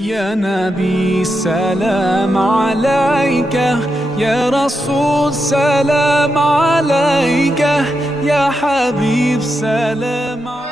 يا نبي سلام عليك، يا رسول سلام عليك، يا حبيب سلام عليك.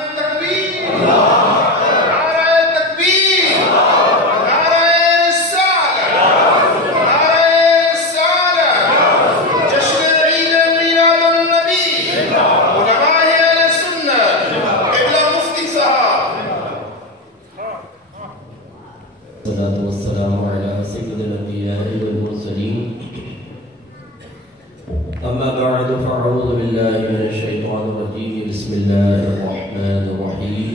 أما بعد فأعوذ بالله من الشيطان الرجيم. بسم الله الرحمن الرحيم.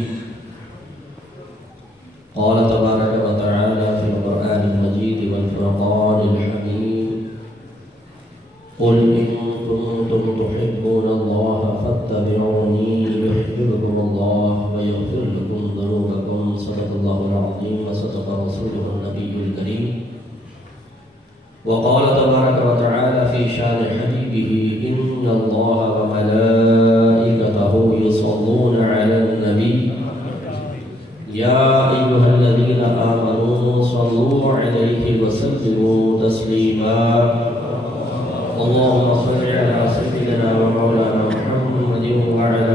قال تبارك وتعالى في القرآن المجيد والفرقان الحميد: قل إن كنتم تحبون الله فاتبعوني يحببكم الله ويغفر لكم ذنوبكم. صدق الله العظيم وصدق رسوله النبي الكريم. وقال تبارك وتعالى في شان حبيبه: إن الله وملائكته يصلون على النبي يا أيها الذين آمنوا صلوا عليه وسلموا تسليما. اللهم صل على سيدنا ومولانا محمد وعلى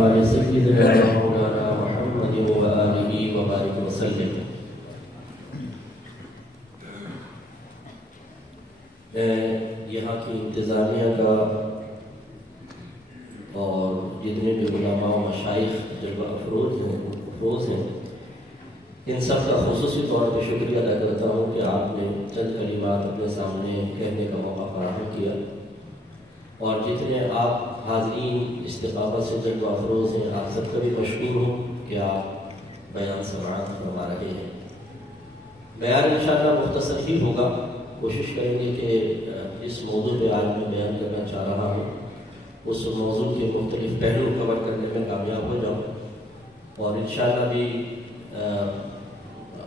آل سيدنا ومولانا محمد وآله وبارك وسلم. یہاں کی انتظامیہ کا اور جتنے بھی علماء و مشائخ جلوہ افروز ہیں ان سب کا خصوصی طور پہ شکریہ ادا کرتا ہوں کہ آپ نے چند کلمات اپنے سامنے کہنے کا موقع فراہم کیا، اور جتنے آپ حاضرین استقامت سے جلوہ افروز ہیں آپ سب کا بھی مشکور ہوں کہ آپ بیان سماعت فرما رہے ہیں۔ بیان انشاءاللہ مختصر ہی ہوگا، کوشش کریں گے کہ اس موضوع پہ آج میں بیان کرنا چاہ رہا ہوں اس موضوع کے مختلف پہلو کور کرنے میں کامیاب ہو جاؤں، اور انشاءاللہ بھی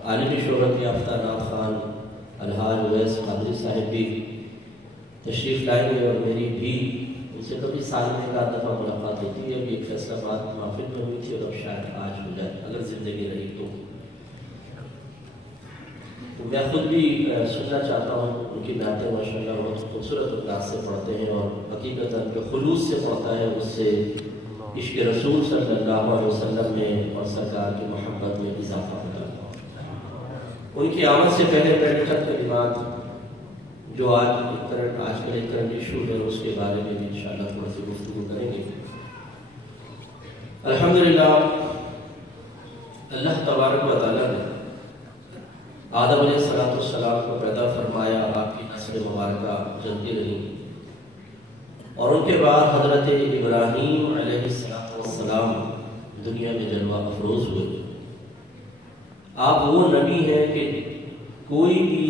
عالمی شہرت یافتہ نعت خوان الحاج اویس قادری صاحب بھی تشریف لائیں گے، اور میری بھی ان سے کبھی سال میں ایک دفعہ ملاقات ہوتی ہے۔ ابھی ایک فیصلہ بات محفل میں ہوئی تھی اور اب شاید آج ہو جائے اگر زندگی رہی تو میں خود بھی سننا چاہتا ہوں۔ ان کی نعتیں ماشاءاللہ بہت خوبصورت انداز سے پڑھتے ہیں، اور حقیقتاً جو خلوص سے پڑھتا ہے اس سے عشق رسول صلی اللہ علیہ وسلم میں اور سرکار کی محبت میں اضافہ ہوتا ہے۔ ان کی آمد سے پہلے چند کلمات جو آج کل ایک کرنٹ ایشو ہے اس کے بارے میں بھی انشاءاللہ تھوڑا سی گفتگو کریں گے۔ الحمدللہ اللہ تبارک و تعالیٰ نے آدم علیہ السلام کو پیدا فرمایا، آپ کی نسل مبارکہ جلتی رہی، اور ان کے بعد حضرت ابراہیم علیہ السلام دنیا میں جلوہ افروز ہوئے۔ آپ وہ نبی ہیں کہ کوئی بھی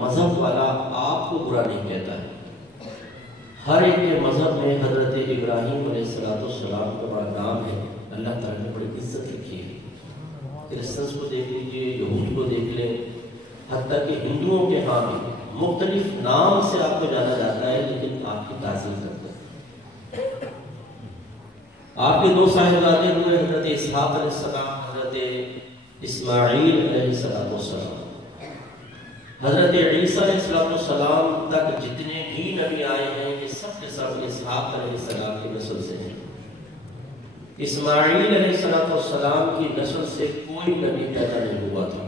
مذہب والا آپ کو برا نہیں کہتا ہے۔ ہر ایک کے مذہب میں حضرت ابراہیم علیہ السلام کا بڑا نام ہے، اللہ تعالیٰ نے بڑی عزت رکھی ہے۔ کرسچنس کو دیکھ لیجیے، یہود کو دیکھ لیں، حتیٰ کہ ہندوؤں کے ہاں بھی مختلف نام سے آپ کو جانا جاتا ہے، لیکن آپ کی تعظیم کرتے ہیں۔ آپ کے دو صاحبزادے ہوئے، حضرت اسحاق علیہ السلام، حضرت اسماعیل علیہ السلام۔ حضرت عیسیٰ علیہ السلام تک جتنے بھی نبی آئے ہیں یہ سب کے سب اسحاق علیہ السلام کی نسل سے ہیں۔ اسماعیل علیہ السلام کی نسل سے کوئی نبی پیدا نہیں ہوا تھا،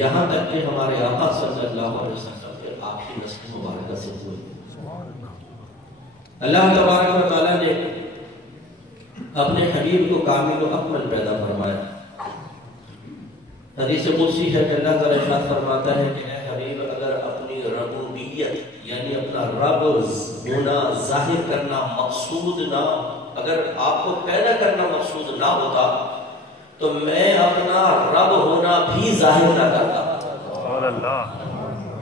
یہاں تک کہ ہمارے آقا صلی اللہ علیہ وسلم کے آپ کی نسل مبارکہ سے ہوئے۔ اللہ تبارک و تعالیٰ نے اپنے حبیب کو کامل و اکمل پیدا فرمایا۔ حدیث قدسی ہے کہ اللہ تعالیٰ ارشاد فرماتا ہے کہ اے حبیب، اگر اپنی ربوبیت یعنی اپنا رب ہونا ظاہر کرنا مقصود نہ، اگر آپ کو پیدا کرنا مقصود نہ ہوتا تو میں اپنا رب ہونا بھی ظاہر نہ کرتا۔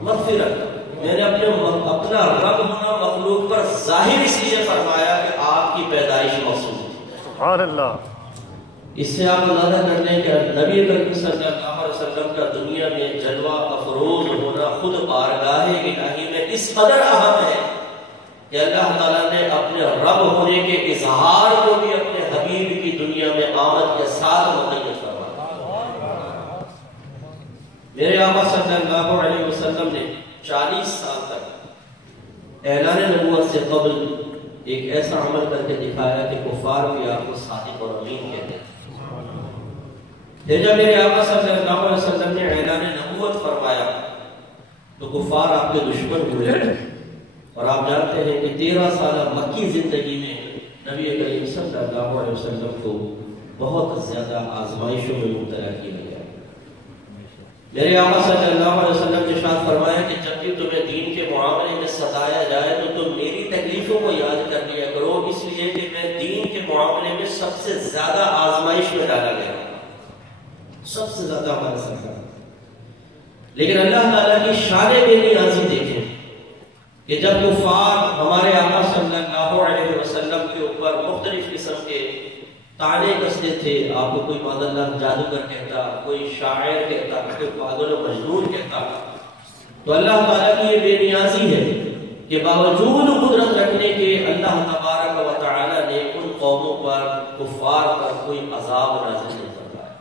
مغفرت، میں نے اپنا رب ہونا مخلوق پر ظاہر اس لیے فرمایا کہ آپ کی پیدائش مقصود ہے۔ اس سے آپ اندازہ کر لیں کہ نبی کریم صلی اللہ علیہ وسلم کا دنیا میں جلوہ افروز ہونا خود بارگاہ الہی میں اس قدر اہم ہے کہ اللہ تعالیٰ نے اپنے رب ہونے کے اظہار کو بھی اپنے حبیب کی دنیا میں آمد کے ساتھ مقید فرمایا۔ میرے آقا صلی اللہ علیہ وسلم نے 40 سال تک اعلان نبوت سے قبل ایک ایسا عمل کر کے دکھایا کہ کفار بھی آپ کو صادق اور امین کہتے ہیں۔ پھر جب میرے آقا صلی اللہ علیہ وسلم نے اعلان نبوت فرمایا تو کفار آپ کے دشمن ہوئے، اور آپ جانتے ہیں کہ 13 سالہ مکی زندگی میں نبی کریم صلی اللہ علیہ وسلم کو بہت زیادہ آزمائشوں میں مبتلا کیا گیا۔ میرے آقا صلی اللہ علیہ وسلم نے ارشاد فرمایا کہ جب بھی تمہیں دین کے معاملے میں ستایا جائے تو تم میری تکلیفوں کو یاد کر لیا کرو، اس لیے کہ میں دین کے معاملے میں سب سے زیادہ آزمائش میں ڈالا گیا، سب سے زیادہ ہمارے ساتھ۔ لیکن اللہ تعالیٰ کی شان بے نیازی دیکھیں کہ جب کفار ہمارے آقا صلی اللہ علیہ وسلم کے اوپر مختلف قسم کے تانے کستے تھے، آپ کو کوئی معاذ اللہ جادوگر کہتا، کوئی شاعر کہتا، کوئی پاگل و مجنون کہتا، تو اللہ تعالیٰ کی یہ بے نیازی ہے کہ باوجود قدرت رکھنے کے اللہ تبارک و تعالیٰ نے ان قوموں پر، کفار پر کوئی عذاب نازل نہیں فرمایا۔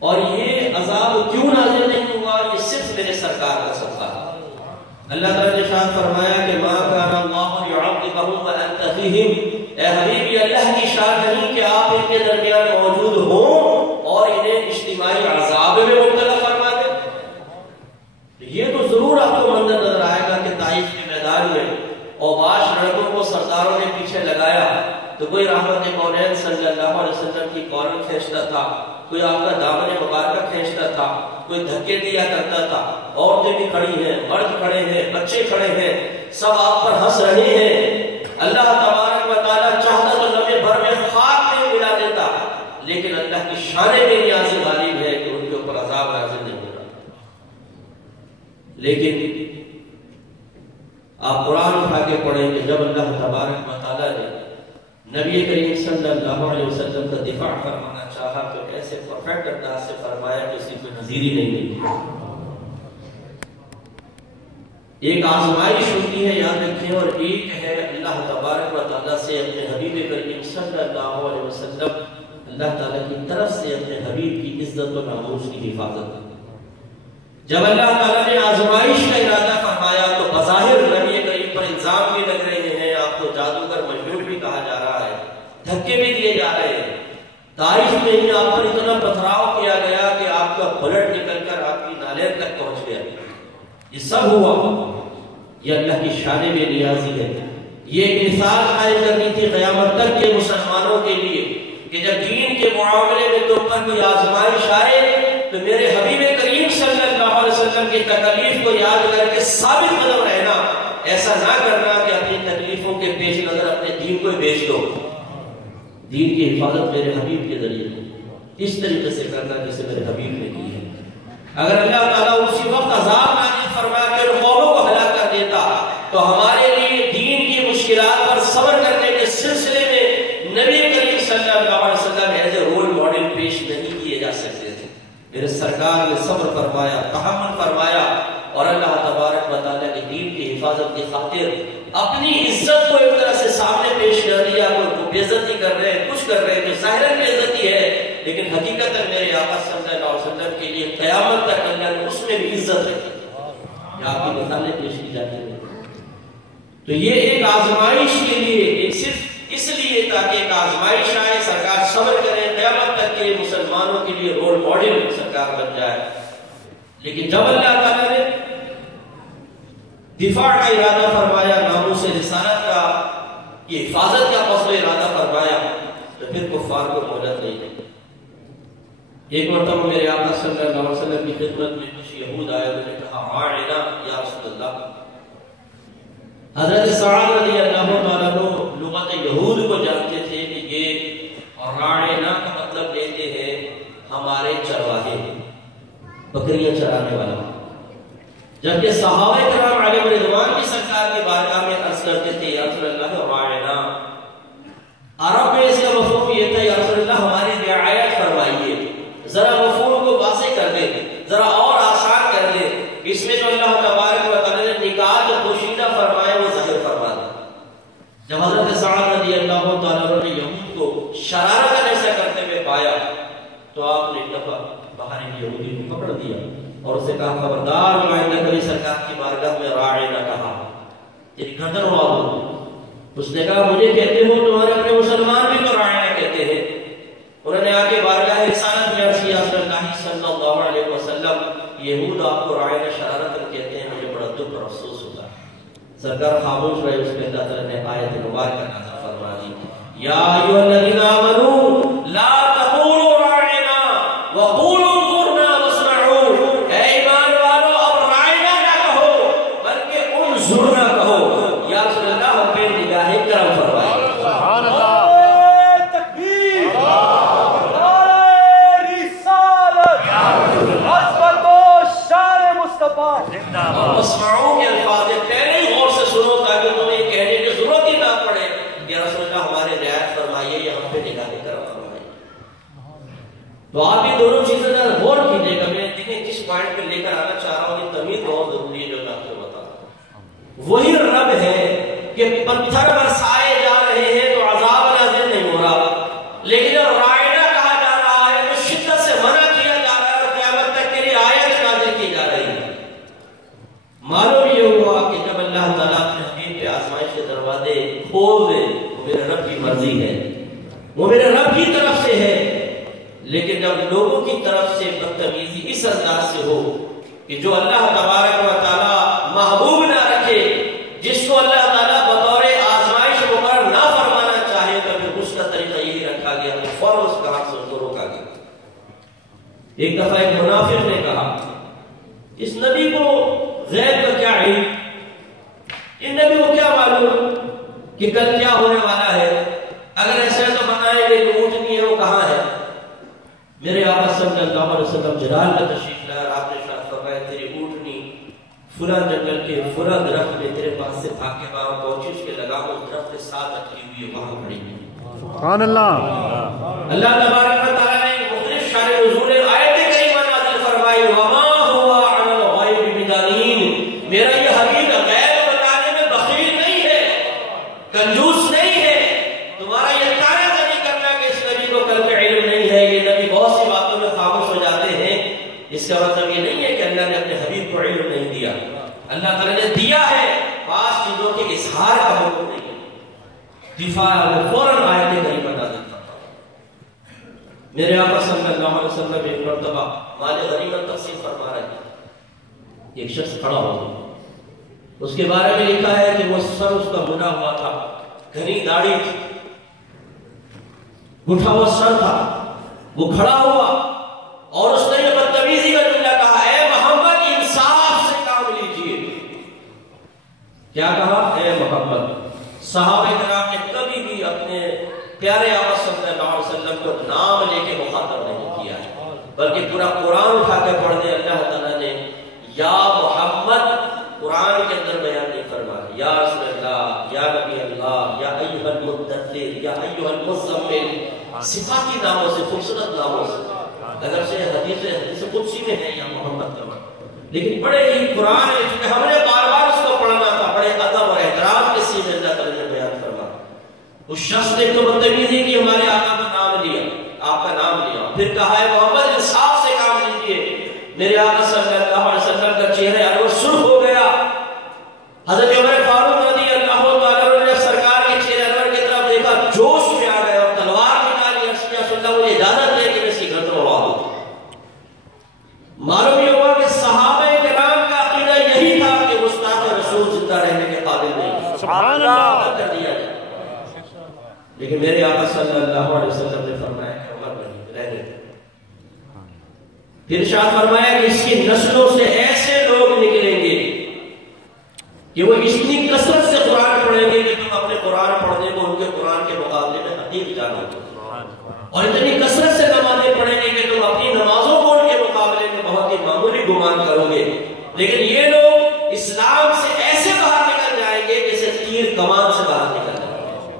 اور یہ عذاب کیوں نازل نہیں ہوا؟ یہ صرف میرے سرکار کا صدقہ ہے۔ اللہ تعالیٰ نے ارشاد فرمایا کہ ما کان اللہ یعذبہم وانت فیہم، اے حبیبی اللہ کی شان نہیں کہ آپ ان کے درمیان موجود ہوں اور انہیں اجتماعی عذاب میں مبتلا فرما دیں۔ یہ تو ضرور آپ کو منظر نظر آئے گا کہ طائف کے میدان میں اوباش لڑکوں کو سرداروں نے پیچھے لگایا تو کوئی رحمت کونین صلی اللہ علیہ وسلم کی کالر کھینچتا تھا، کوئی آپ کا دامن مبارکہ کھینچتا تھا، کوئی دھکے دیا کرتا تھا، عورتیں بھی کھڑی ہیں، مرد کھڑے ہیں، بچے کھڑے ہیں، سب آپ پر ہنس رہے ہیں۔ اللہ تبارک و تعالیٰ چاہتا تو لمحے بھر میں خاک میں ملا دیتا، لیکن اللہ کی شان بے نیازی غالب ہے کہ ان کے اوپر عذاب نازل نہیں ہو رہا۔ لیکن آپ قرآن اٹھا کے پڑھیں کہ جب اللہ تبارک و تعالیٰ نے نبی کریم صلی اللہ علیہ وسلم کا دفاع فرمانا چاہا تو ایسے پرفیکٹ انداز سے فرمایا کہ اسی کوئی نظیر ہی نہیں ملی۔ ایک آزمائش ہوتی ہے، یاد رکھیں، اور ایک ہے اللہ تبارک و تعالیٰ سے اپنے حبیب کریم صلی اللہ علیہ وسلم، اللہ تعالیٰ کی طرف سے اپنے حبیب کی عزت و ناموس کی حفاظت۔ جب اللہ تعالیٰ نے آزمائش کا ارادہ فرمایا تو بظاہر نبی کریم پر الزام بھی لگ رہے ہیں، آپ کو جادوگر مجنون بھی کہا جا رہا ہے، دھکے بھی دیے جا رہے ہیں، طائف میں ہی آپ پر اتنا پتھراؤ کیا گیا کہ آپ کا بلڈ نکل کر آپ کی نالے تک پہنچ گیا۔ یہ سب ہوا، یہ اللہ کی شان بے نیازی ہے۔ یہ ایک مثال قائم کرنی تھی قیامت تک کے مسلمانوں کے لیے کہ جب دین کے معاملے میں تم پر کوئی آزمائش آئے تو میرے حبیب کریم صلی اللہ علیہ وسلم کی تکلیف کو یاد کر کے ثابت قدم رہنا، ایسا نہ کرنا کہ اپنی تکلیفوں کے پیش نظر اپنے دین کو بیچ دو۔ دین کی حفاظت میرے حبیب کے ذریعے اس طریقے سے کرنا جسے میرے حبیب نے کی ہے۔ اگر اللہ تعالیٰ اسی وقت عذاب نازل فرما کے قوموں کو ہلاک کر دیتا تو ہمارے لیے دین کی مشکلات پر صبر کرنے کے سلسلے میں نبی کریم صلی اللہ علیہ وسلم ایز اے رول ماڈل پیش نہیں کیے جا سکتے تھے۔ میرے سرکار نے صبر فرمایا، تحمل فرمایا، اور اللہ تبارک و تعالیٰ کے دین کی حفاظت کی خاطر اپنی عزت کو ایک طرح سے سامنے پیش کر دیا۔ کوئی بے عزتی کر رہے ہیں، کچھ کر رہے ہیں، تو ظاہراً بے عزتی ہے، لیکن حقیقت میرے آقا صلی اللہ علیہ وسلم کے لیے قیامت تک اللہ نے اس میں بھی عزت رکھی۔ یہ آپ کی مثالیں پیش کی جاتی ہیں۔ تو یہ ایک آزمائش کے لیے، صرف اس لیے تاکہ ایک آزمائش آئے، سرکار صبر کرے، قیامت تک کے مسلمانوں کے لیے رول ماڈل سرکار بن جائے۔ لیکن جب اللہ تعالیٰ نے دفاع کا ارادہ فرمایا، ناموس رسالت کا، یہ حفاظت کا قصد ارادہ فرمایا، تو پھر کفار کو مہلت نہیں دی۔ ایک مرتبہ میرے آقا صلی اللہ علیہ وسلم کی خدمت میں کچھ یہود آئے، انہوں نے کہا راعنا یا رسول اللہ۔ حضرت سعد رضی اللہ تعالیٰ عنہ لغت یہود کو جانتے تھے کہ یہ راعنا کا مطلب لیتے ہیں ہمارے چرواہے، بکریاں چرانے والا۔ جبکہ صحابہ کرام علیہ رضوان کی سرکار کی بارگاہ میں عرض کرتے تھے یا رسول اللہ راعنا، عرب میں اس کا مفہوم یہ تھا یا رسول اللہ ہماری رعایت فرمائیے، ذرا مفہوم کو واضح کر دیں، ذرا اور آسان کر دیں، اس میں جو اللہ تبارک و تعالیٰ نے نکات جو پوشیدہ فرمائے وہ ظاہر فرما دیں۔ جب حضرت سعد رضی اللہ تعالیٰ نے یہود کو شرارت ایسا کرتے ہوئے پایا تو آپ نے ایک دفعہ باہر یہودی کو پکڑ دیا اور اسے کہا خبردار آئندہ کبھی سرکار کی بارگاہ میں راعی نہ کہا، تیری گردن اڑا دوں۔ اس نے کہا مجھے کہتے ہو، تمہارے اپنے مسلمان بھی تو راعی نہ کہتے ہیں۔ انہوں نے آگے بارگاہ رسالت میں عرض کیا رسول اللہ صلی اللہ علیہ وسلم یہود آپ کو راعی شرارت کہتے ہیں، مجھے بڑا دکھ اور افسوس ہوتا ہے۔ سرکار خاموش رہے، اس پہ اللہ تعالیٰ نے آیت مبارکہ نازل فرما دی، یا ایھا الذین آمنوا لا تقولوا راعنا وقولوا انظرنا واسمعوا، اے ایمان والو اب راعنا نہ کہو بلکہ انظرنا کہو۔ یا رسول اللہ ہم پہ نگاہ کرم فرمائے۔ سبحان اللہ۔ اور اسمعوا کے الفاظ پہلے ہی غور سے سنو تاکہ تمہیں یہ کہنے کی ضرورت ہی نہ پڑے یا رسول اللہ ہمارے رعایت فرمائیے یا ہم پہ نگاہ کرم فرمائیے۔ تو آپ یہ دونوں چیزیں غور کیجیے گا۔ میں دیکھیں جس پوائنٹ پہ لے کر آنا چاہ رہا ہوں یہ تمیز بہت ضروری ہے جو میں آپ کو بتا رہا ہوں۔ وہی رب ہے کہ پتھر برسائے جا رہے ہیں تو عذاب نازل نہیں ہو رہا، لیکن جب رائنا کہا جا رہا ہے تو شدت سے منع کیا جا رہا ہے اور قیامت تک کے لیے آیت نازل کی جا رہی ہے۔ معلوم یہ ہوا کہ جب اللہ تعالیٰ اپنے حبیب پہ آزمائش کے دروازے کھول دے وہ میرے رب کی مرضی ہے، وہ میرے رب کی طرف سے ہے، لیکن جب لوگوں کی طرف سے بدتمیزی اس انداز سے ہو کہ جو اللہ تبارک و تعالیٰ محبوب نہ رکھے، جس کو اللہ تعالیٰ بطور آزمائش مقرر نہ فرمانا چاہے، تو پھر اس کا طریقہ یہی رکھا گیا کہ فوراً اس کام سے اس کو روکا گیا۔ ایک دفعہ ایک منافق نے کہا اس نبی کو غیب کا کیا علم، ان نبی کو کیا معلوم کہ کل کیا ہونے والا ہے، اگر ایسا تو بتائیں گے کہ اونٹنی ہے وہ کہاں ہے۔ میرے آقا صلی اللہ علیہ وسلم جلال میں تشریف لائے، آپ نے ارشاد فرمایا تیری اونٹنی فلاں جنگل کے فلاں درخت میں تیرے پاس سے بھاگ کے وہاں پہنچی، اس کے لگام اس درخت کے ساتھ اٹکی ہوئی ہے، وہاں کھڑی ہے۔ سبحان اللہ۔ اللہ تبارک و تعالیٰ نے مختلف شان نزول آیت کریمہ نازل فرمائی، وما ہوا علی الغیب بدانین، میرا یہ حبیب غیب بتانے میں بخیل نہیں ہے، کنجوس نہیں ہے، تمہارا یہ تانے نہیں کرنا کہ اس نبی کو کل کا علم نہیں ہے۔ یہ نبی بہت سی باتوں میں خاموش ہو جاتے ہیں، اس کا مطلب یہ نہیں ہے کہ اللہ نے اپنے حبیب کو علم نہیں دیا، اللہ تعالیٰ نے دیا ہے، بعض چیزوں کے اظہار کا حکم نہیں ہے۔ دفاع فوراً آیت کریمہ نازل فرمائی۔ میرے آقا صلی اللہ علیہ وسلم ایک مرتبہ مال غنیمت تقسیم فرما رہے تھے، ایک شخص کھڑا ہو گیا، اس کے بارے میں لکھا ہے کہ وہ سر اس کا منا ہوا تھا، گھنی داڑھی تھی، گٹھا ہوا سر تھا، وہ کھڑا ہوا اور اس نے یہ بدتمیزی کا جملہ کہا، اے محمد انصاف سے کام لیجئے۔ کیا کہا؟ اے محمد۔ صحابہ کرام نے کبھی بھی اپنے پیارے آقا صلی اللہ علیہ وسلم کو نام لے کے مخاطب نہیں کیا ہے، بلکہ پورا قرآن اٹھا کے پڑھ دے۔ اللہ تعالیٰ نے یا محمد قرآن کے اندر بیان نہیں فرمایا، یا رسول اللہ، یا نبی اللہ، یا ایھا المدثر، یا ایھا المزمل، صفاتی ناموں سے، خوبصورت ناموں سے، اگر سے حدیث قدسی میں ہے یا محمد کا، لیکن بڑے ہی قرآن ہے چونکہ ہم نے بار بار اس کو پڑھنا تھا، بڑے ادب اور احترام کے ساتھ اللہ تعالیٰ نے بیان فرمایا۔ اس شخص نے تو بدتمیزی کی، ہمارے آقا کا نام لیا، آپ کا نام لیا، پھر کہا ہے محمد انصاف سے کام لیجیے۔ میرے آقا صلی اللہ علیہ وسلم کا چہرہ انور سرخ ہو گیا۔ حضرت عمر فاروق رضی اللہ تعالیٰ عنہ نے سرکار کے چہرے انور کی طرف دیکھا، جوش میں آ گیا اور تلوار نکالی، رسول اللہ صلی اللہ علیہ وسلم مجھے اجازت دے کہ میں اس کی گردن اڑا دوں۔ معلوم یہ ہوا کہ صحابہ کرام کا عقیدہ یہی تھا کہ گستاخ رسول زندہ رہنے کے قابل نہیں، سبحان اللہ، کر دیا جائے۔ لیکن میرے آقا صلی اللہ علیہ وسلم نے فرمایا کہ عمر نہیں، رہنے دیں۔ پھر ارشاد فرمایا کہ اس کی نسلوں سے ایسے لوگ نکلیں گے کہ وہ اتنی کثرت سے قرآن پڑھیں گے کہ تم اپنے قرآن پڑھنے کو ان کے قرآن کے مقابلے میں حقیق جانو گے، اور اتنی کثرت سے نمازیں پڑھیں گے کہ تم اپنی نمازوں کو ان کے مقابلے میں بہت ہی معمولی گمان کرو گے۔ لیکن یہ لوگ اسلام سے ایسے باہر نکل جائیں گے جیسے تیر کمان سے باہر نکل جائیں گے۔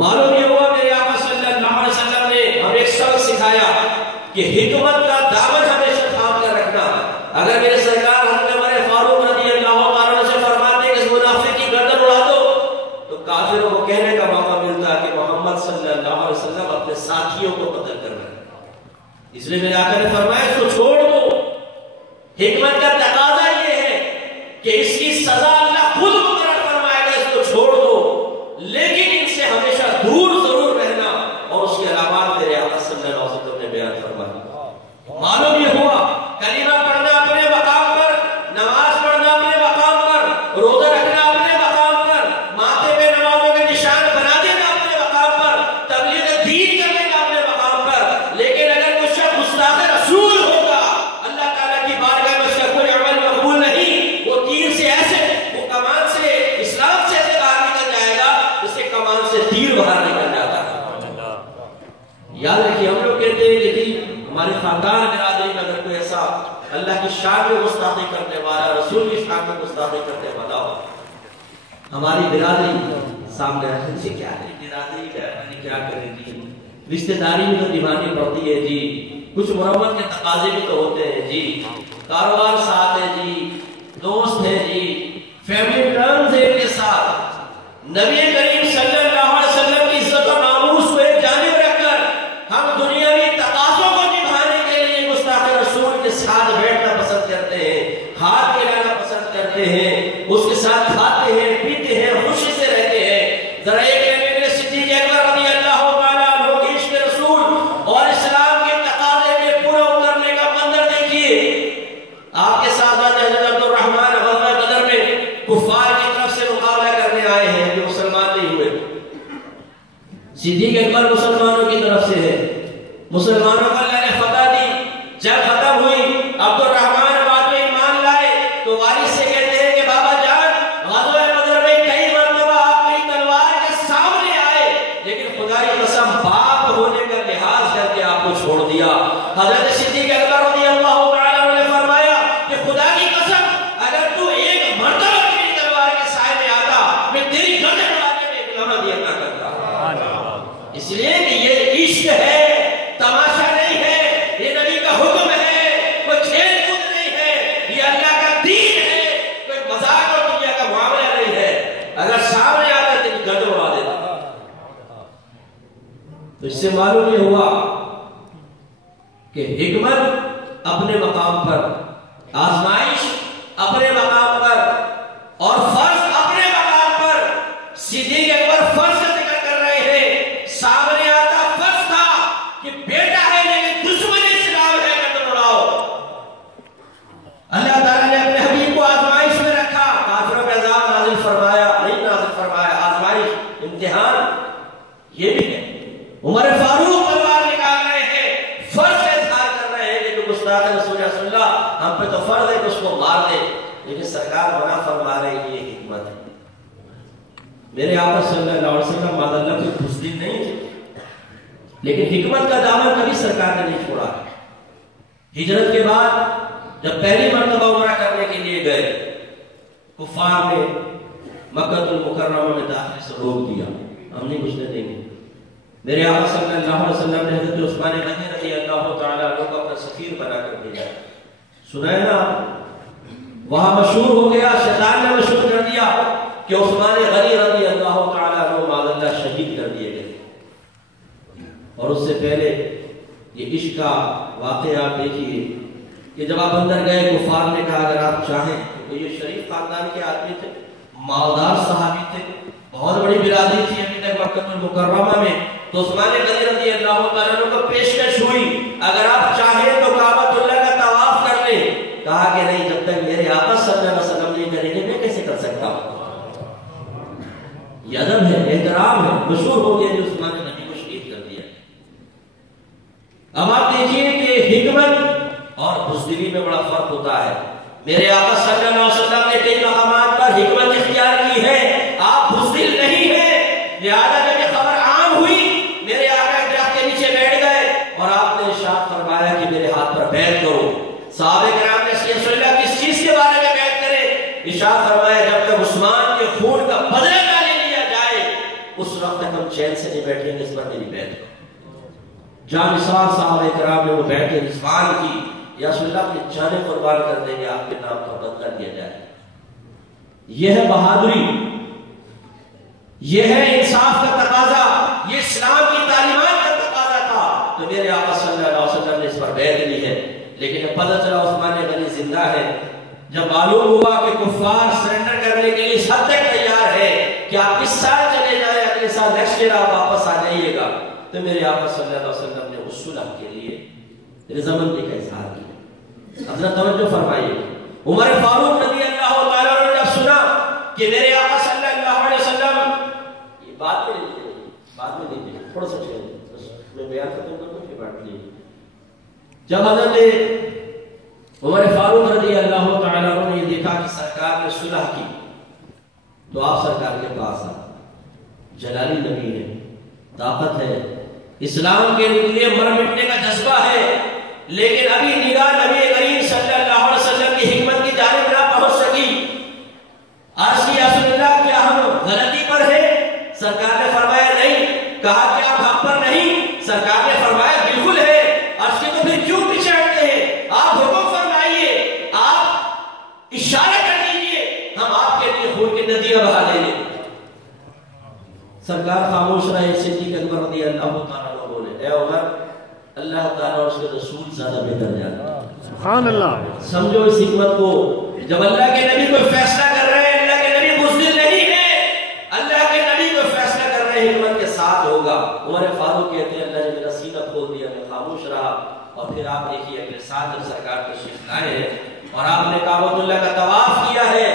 معلوم یہ ہوا میرے آقا صلی اللہ علیہ وسلم نے ہمیں ایک سبق سکھایا کہ حکمت کا دامن ہمیشہ تھام کر رکھنا۔ اگر میرے سرکار حضرت عمر فاروق رضی اللہ تعالیٰ سے فرماتے کہ اس منافق کی گردن اڑا دو، تو کافروں کو کہنے کا موقع ملتا کہ محمد صلی اللہ علیہ وسلم اپنے ساتھیوں کو قتل کر رہے ہیں۔ اس لیے میرے آقا نے فرمایا اس کو چھوڑ دو. حکمت کا تقاضا یہ ہے کہ اس کی سزا اللہ خود مقرر فرمائے گا، اس کو چھوڑ دو، لیکن ان سے ہمیشہ دور ضرور رہنا. اور اس کے علامات میرے آقا صلی اللہ علیہ وسلم نے بیان فرمائے. معلوم یہ ہوا کلمہ پڑھنا اپنے مقام پر، نماز پڑھنا اپنے مقام پر، روزہ رکھنا اپنے مقام پر، ماتھے پہ نمازوں کے نشان بنا دینا اپنے مقام پر، تبلیغ دین کرنے کا اپنے مقام پر. لیکن اگر کوئی شخص گستاخ رسول ہوگا، اللہ تعالیٰ کی بارگاہ میں اس کا کوئی عمل مقبول نہیں، وہ تیر سے ایسے، وہ کمان سے، اسلام سے ایسے باہر نکل جائے گا جسے کمان سے تیر باہر نکل جاتا ہے. یاد رکھیے ہم لوگ کہتے ہیں کہ جی ہمارے خاندان برادری میں اگر کوئی ایسا اللہ کی شان میں گستاخی کرنے والا، رسول کی شان میں گستاخی کرنے والا ہو، ہماری برادری سامنے رکھنے سے کیا ہے، برادری کیا کرے گی، رشتہ داری میں تو نبھانی پڑتی ہے جی، کچھ مرمت کے تقاضے بھی تو ہوتے ہیں جی، کاروبار ساتھ ہے جی، دوست ہے جی، فیملی ٹرمز ہے ان کے ساتھ. نبی کریم صلی اللہ علیہ وسلم کی عزت و ناموس کو ایک جانب رکھ کر ہم دنیاوی تقاضوں کو نبھانے کے لیے گستاخ رسول کے ساتھ بیٹھنا پسند کرتے ہیں، ہاتھ ملانا پسند کرتے ہیں، اس کے ساتھ کھاتے ہیں، پیتے ہیں، خوشی سے رہتے ہیں. ذرا ایک نبی صدیق اکبر رضی اللہ تعالیٰ عنہ کے عشق رسول اور اسلام کے تقاضے کے پورا اترنے کا منظر دیکھیے. آپ کے ساتھ حضرت عبد الرحمن غزوہ بدر میں کفار کی طرف سے مقابلہ کرنے آئے ہیں جو مسلمان نہیں ہوئے. صدیق اکبر مسلمانوں کی طرف سے ہے، مسلمانوں کو اللہ نے فتح دی. جب ختم ہوئی عبد الرحمن بعد میں ایمان لائے تو والد سے کہتے ہیں کہ بابا جان غزوہ بدر میں کئی مرتبہ آپ کی تلوار کے سامنے آئے لیکن خدا کی قسم باپ ہونے کا لحاظ کر کے آپ کو چھوڑ دیا. حضرت صدیق اکبر رضی اللہ تعالیٰ عنہ نے فرمایا کہ خدا کی قسم اگر تو ایک مرتبہ میری تلوار کے سائے میں آتا میں تیری گردن اڑا کے ایک لمحہ دیا نہ کرتا. اس لیے کہ یہ عشق ہے، تماشا نہیں ہے، یہ نبی کا حکم ہے، کوئی کھیل کود نہیں ہے، یہ اللہ کا دین ہے، کوئی مذاق اور دنیا کا معاملہ نہیں ہے. اگر سامنے آتا ہے تو گردن اڑا دیتا. تو اس سے معلوم یہ ہوا کہ حکمت اپنے مقام پر، آزمائش اپنے مقام پر اور فرض اپنے مقام پر. صدیق اکبر فرض کا ذکر کر رہے ہیں، سامنے آتا فرض تھا کہ بیٹا ہے لیکن دشمن اسلام ہے گردن اڑاؤ. اللہ تعالیٰ نے اپنے حبیب کو آزمائش میں رکھا، کافروں پہ عذاب نازل فرمایا نہیں نازل فرمایا، آزمائش امتحان یہ بھی ہے. عمر فاروق تلوار نکال رہے ہیں، فرض کا اظہار کر رہے ہیں کہ جو گستاخ رسول اللہ ہم پہ تو فرض ہے کہ اس کو مار دے، لیکن سرکار منع فرما رہے ہیں یہ حکمت ہے. میرے آقا صلی اللہ علیہ وسلم معاذ اللہ کوئی بزدل نہیں تھے، لیکن حکمت کا دامن کبھی سرکار نے نہیں چھوڑا. ہجرت کے بعد جب پہلی مرتبہ عمرہ کرنے کے لیے گئے، کفار نے مکہ المکرمہ میں داخلے سے روک دیا، ہم نہیں گھسنے دیں گے. میرے آقا صلی اللہ علیہ وسلم نے حضرت عثمان غنی رضی اللہ تعالیٰ عنہ کو اپنا سفیر بنا کر بھیجا. سنا ہے نا، وہاں مشہور ہو گیا، شیطان نے مشہور کر دیا کہ عثمان غنی رضی اللہ تعالیٰ عنہ معاذ اللہ شہید کر دیے گئے. اور اس سے پہلے یہ عشق کا واقعہ آپ دیکھیے کہ جب آپ اندر گئے کفار نے کہا اگر آپ چاہیں تو یہ شریف خاندان کے آدمی تھے، مالدار صحابی تھے، بہت بڑی برادری تھی ابھی تک مکہ المکرمہ میں. تو عثمان غنی رضی اللہ تعالیٰ عنہ کو پیشکش ہوئی اگر آپ چاہیں تو کعبۃ اللہ کا طواف کر لیں. کہا کہ نہیں، جب تک میرے آقا صلی اللہ علیہ وسلم نہیں کریں گے میں کیسے کر سکتا ہوں. یہ ادب ہے، احترام ہے، مشہور ہو گیا جو عثمان غنی کو شہید کر دیا. اب آپ دیکھیے کہ حکمت اور بزدلی میں بڑا فرق ہوتا ہے. میرے آقا صلی اللہ علیہ وسلم نے کئی مقامات پر حکمت اختیار کی ہے، آپ بزدل نہیں ہیں. لہذا جب یہ خبر عام ہوئی میرے آقا ایک درخت کے نیچے بیٹھ گئے اور آپ نے ارشاد فرمایا کہ میرے ہاتھ پر بیعت کرو. صحابہ کرام نے رسول اللہ کس چیز کے بارے میں بیعت کرے؟ ارشاد فرمایا جب تک عثمان کے خون کا بدلہ نہ لے لیا جائے اس وقت تک ہم چین سے نہیں بیٹھیں گے، اس پر میری بیعت کرو. جان نثار صحابہ کرام نے وہ بیعت رضوان کی، یا رسول اللہ اپنی جانیں قربان کر دیں گے آپ کے نام کا بدلہ لیا جائے. یہ ہے بہادری، یہ ہے انصاف کا تقاضا، یہ اسلام کی تعلیمات کا تقاضا تھا. تو میرے آقا صلی اللہ علیہ وسلم نے اس پر بیعت لی ہے، لیکن جب پتہ چلا عثمان غنی زندہ ہے، جب معلوم ہوا کہ کفار سرنڈر کرنے کے لیے اس حد تک تیار ہے کہ آپ اس سال چلے جائیں، اگلے سال نیکسٹ ایئر آپ واپس آ جائیے گا، تو میرے آقا صلی اللہ علیہ وسلم نے اس صلح کے لیے رضامندی کا اظہار کیا۔ حضرت توجہ فرمائیے، عمر فاروق رضی اللہ تعالیٰ عنہ نے جب سنا کہ میرے آقا صلی اللہ علیہ وسلم، یہ بات میں نہیں تھی، تھوڑا سا میں بیان ختم کروں کہ بات نہیں، جب حضرت عمر فاروق رضی اللہ تعالیٰ عنہ نے یہ دیکھا کہ سرکار نے صلح کی، تو آپ سرکار کے پاس آئے، جلالی نبی ہے، طاقت ہے، اسلام کے لیے مر مٹنے کا جذبہ ہے، لیکن ابھی نگاہ نبی کریم صلی اللہ علیہ وسلم کی حکمت کی جانب نہ پہنچ سکی۔ عرض کی یا رسول اللہ کیا ہم غلطی پر ہیں؟ سرکار نے فرمایا نہیں۔ کہا کہ آپ حق پر نہیں؟ سرکار نے فرمایا بالکل ہے۔ عرض کی تو پھر کیوں پیچھے ہٹتے ہیں؟ آپ حکم فرمائیے، آپ اشارہ کر دیجئے، ہم آپ کے لیے خون کی ندیاں بہا دیں گے۔ سرکار خاموش رہے، صدیق اکبر رضی اللہ تعالیٰ عنہ بولے، اے عمر، اللہ تعالیٰ اور اس کے رسول زیادہ بہتر جانتا ہے۔ سبحان اللہ۔ سمجھو اس حکمت کو، جب اللہ کے نبی کوئی فیصلہ کر رہے ہیں، اللہ کے نبی بزدل نہیں ہے، اللہ کے نبی کوئی فیصلہ کر رہے ہیں حکمت کے ساتھ ہوگا۔ عمر فاروق کہتے ہیں اللہ نے میرا سینہ کھول دیا، میں خاموش رہا، اور پھر آپ دیکھیے اگلے سال جب سرکار تشریف لائے ہیں اور آپ نے کعبۃ اللہ کا طواف کیا ہے،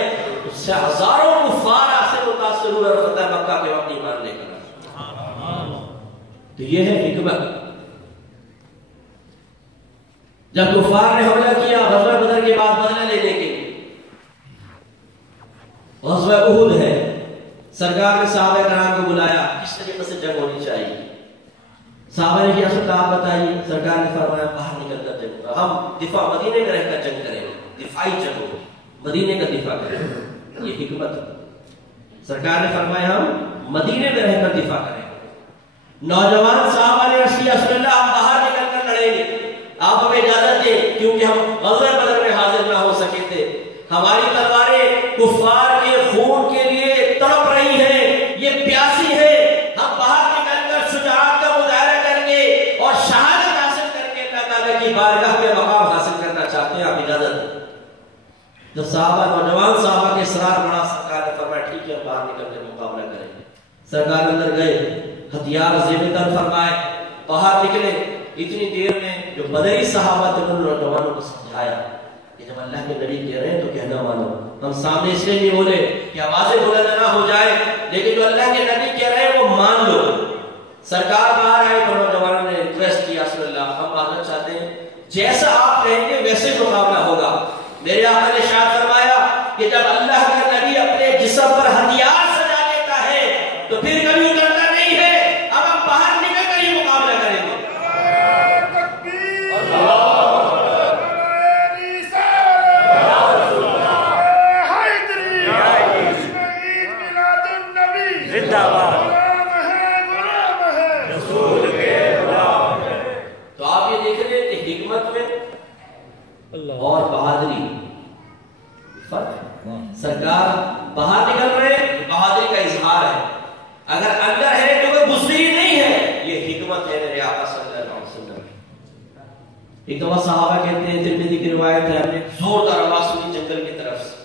اس سے ہزاروں کفار آپ سے متاثر ہوئے اور فتح مکہ کے وقت ایمان لے کر۔ تو یہ ہے حکمت۔ جب کفار نے حملہ کیا غزوہ بدر کے بعد بدلہ لینے کے لیے، غزوہ احد ہے، سرکار نے صحابہ کرام کو بلایا، کس طریقے سے جنگ ہونی چاہیے؟ صحابہ نے کیا سکتا آپ بتائیے؟ سرکار نے فرمایا باہر نکل کر جنگ ہوگا، ہم دفاع مدینے میں رہ کر جنگ کریں گے، دفاعی جنگ ہوگی، مدینے کا دفاع کریں گے، یہ حکمت ہے۔ سرکار نے فرمایا ہم مدینے میں رہ کر دفاع کریں گے۔ نوجوان صحابہ نے عرض کیا رسول اللہ ہم باہر نکل کر لڑیں گے، آپ ہمیں اجازت دیں، کیونکہ ہم غزوہ بدر میں حاضر نہ ہو سکے تھے، ہماری تلواریں کفار کے خون کے لیے تڑپ رہی ہیں، یہ پیاسی ہے، ہم باہر نکل کر شجاعت کا مظاہرہ کر کے اور شہادت حاصل کر کے اللہ تعالیٰ کی بارگاہ میں مقام حاصل کرنا چاہتے ہیں، آپ اجازت دیں۔ جب صحابہ نوجوان صحابہ کے اصرار بڑا، سرکار نے فرمایا ٹھیک ہے ہم باہر نکل کے مقابلہ کریں گے۔ سرکار اندر گئے، ہتھیار زیب تن فرمائے، باہر نکلے، اتنی دیر میں جو بدری صحابہ تھے انہوں نے نوجوانوں کو سمجھایا کہ جب اللہ کے نبی کہہ رہے ہیں تو کہنا مانو، ہم سامنے اس لیے نہیں بولے کہ آوازیں بلند نہ ہو جائے، لیکن جو اللہ کے نبی کہہ رہے ہیں وہ مان لو۔ سرکار باہر آئے تو نوجوانوں نے ریکویسٹ کیا رسول اللہ ہم معذرت چاہتے ہیں، جیسا آپ کہیں گے ویسے مقابلہ ہوگا۔ میرے آقا نے ارشاد فرمایا کہ جب اللہ کا نبی اپنے جسم پر ہتھیار سجا لیتا ہے تو پھر کبھی اترتا نہیں ہے، اب ہم باہر نکل کر ہی مقابلہ کریں گے۔ تو آپ یہ دیکھ رہے ہیں کہ حکمت میں اور بہادری فرق ہے۔ سرکار باہر نکل رہے ہیں، بہادری کا اظہار ہے، اگر اندر ہے تو وہ بزدلی نہیں ہے، یہ حکمت ہے میرے آقا صلی اللہ علیہ وسلم۔ ایک دفعہ صحابہ کہتے ہیں، ترمذی کی روایت ہے، ہم نے زوردار آواز سنی جنگل کی طرف سے،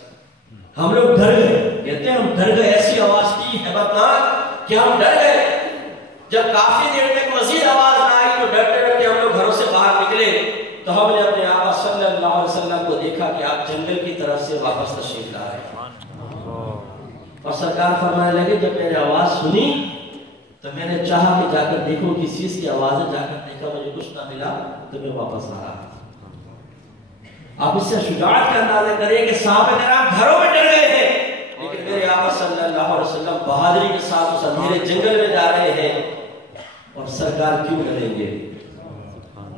ہم لوگ ڈر گئے، کہتے ہیں ہم ڈر گئے، ایسی آواز کی ہیبتناک کہ ہم ڈر گئے۔ جب کافی دیر تک مزید آواز نہ آئی تو ڈرتے ڈرتے ہم لوگ گھروں سے باہر نکلے تو ہم نے اپنے آقا صلی اللہ علیہ وسلم کو دیکھا کہ آپ جنگل کی طرف سے واپس تشریف لا رہے ہیں، اور سرکار فرمانے لگے جب میں نے آواز سنی تو میں نے چاہا کہ جا کر دیکھوں کس چیز کی آواز ہے، جا کر دیکھا مجھے کچھ نہ ملا تو میں واپس آ رہا۔ آپ اس سے شجاعت کا اندازہ کریں کہ صحابہ کرام گھروں میں ڈر گئے تھے، لیکن میرے آقا صلی اللہ علیہ وسلم بہادری کے ساتھ اس اندھیرے جنگل میں جا رہے ہیں، اور سرکار کیوں ڈریں گے؟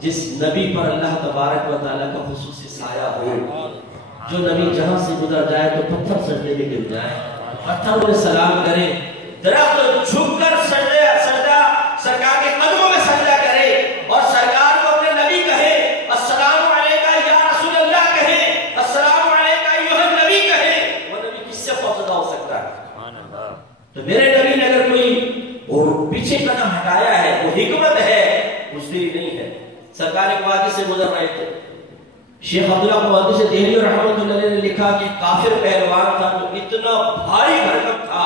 جس نبی پر اللہ تبارک و تعالیٰ کا خصوصی سایہ ہو، جو نبی جہاں سے گزر جائے تو پتھر سجدے میں گر جائے، پتھر انہیں سلام کرے، درخت جھک کر سجدہ سرکار کے قدموں میں سجدہ کرے، اور سرکار کو اپنے نبی کہے السلام علیکہ یا رسول اللہ کہے، السلام علیکہ ایھا النبی کہے، وہ نبی کس سے خوفزدہ ہو سکتا ہے؟ تو میرے نبی نے اگر کوئی پیچھے قدم ہٹایا ہے وہ حکمت ہے، بزدلی نہیں ہے۔ سرکار ایک وادی سے گزر رہے شیخ عبداللہ محدث دہلی رحمۃ اللہ علیہ نے لکھا کہ کافر پہلوان تھا تو اتنا بھاری بھرکم تھا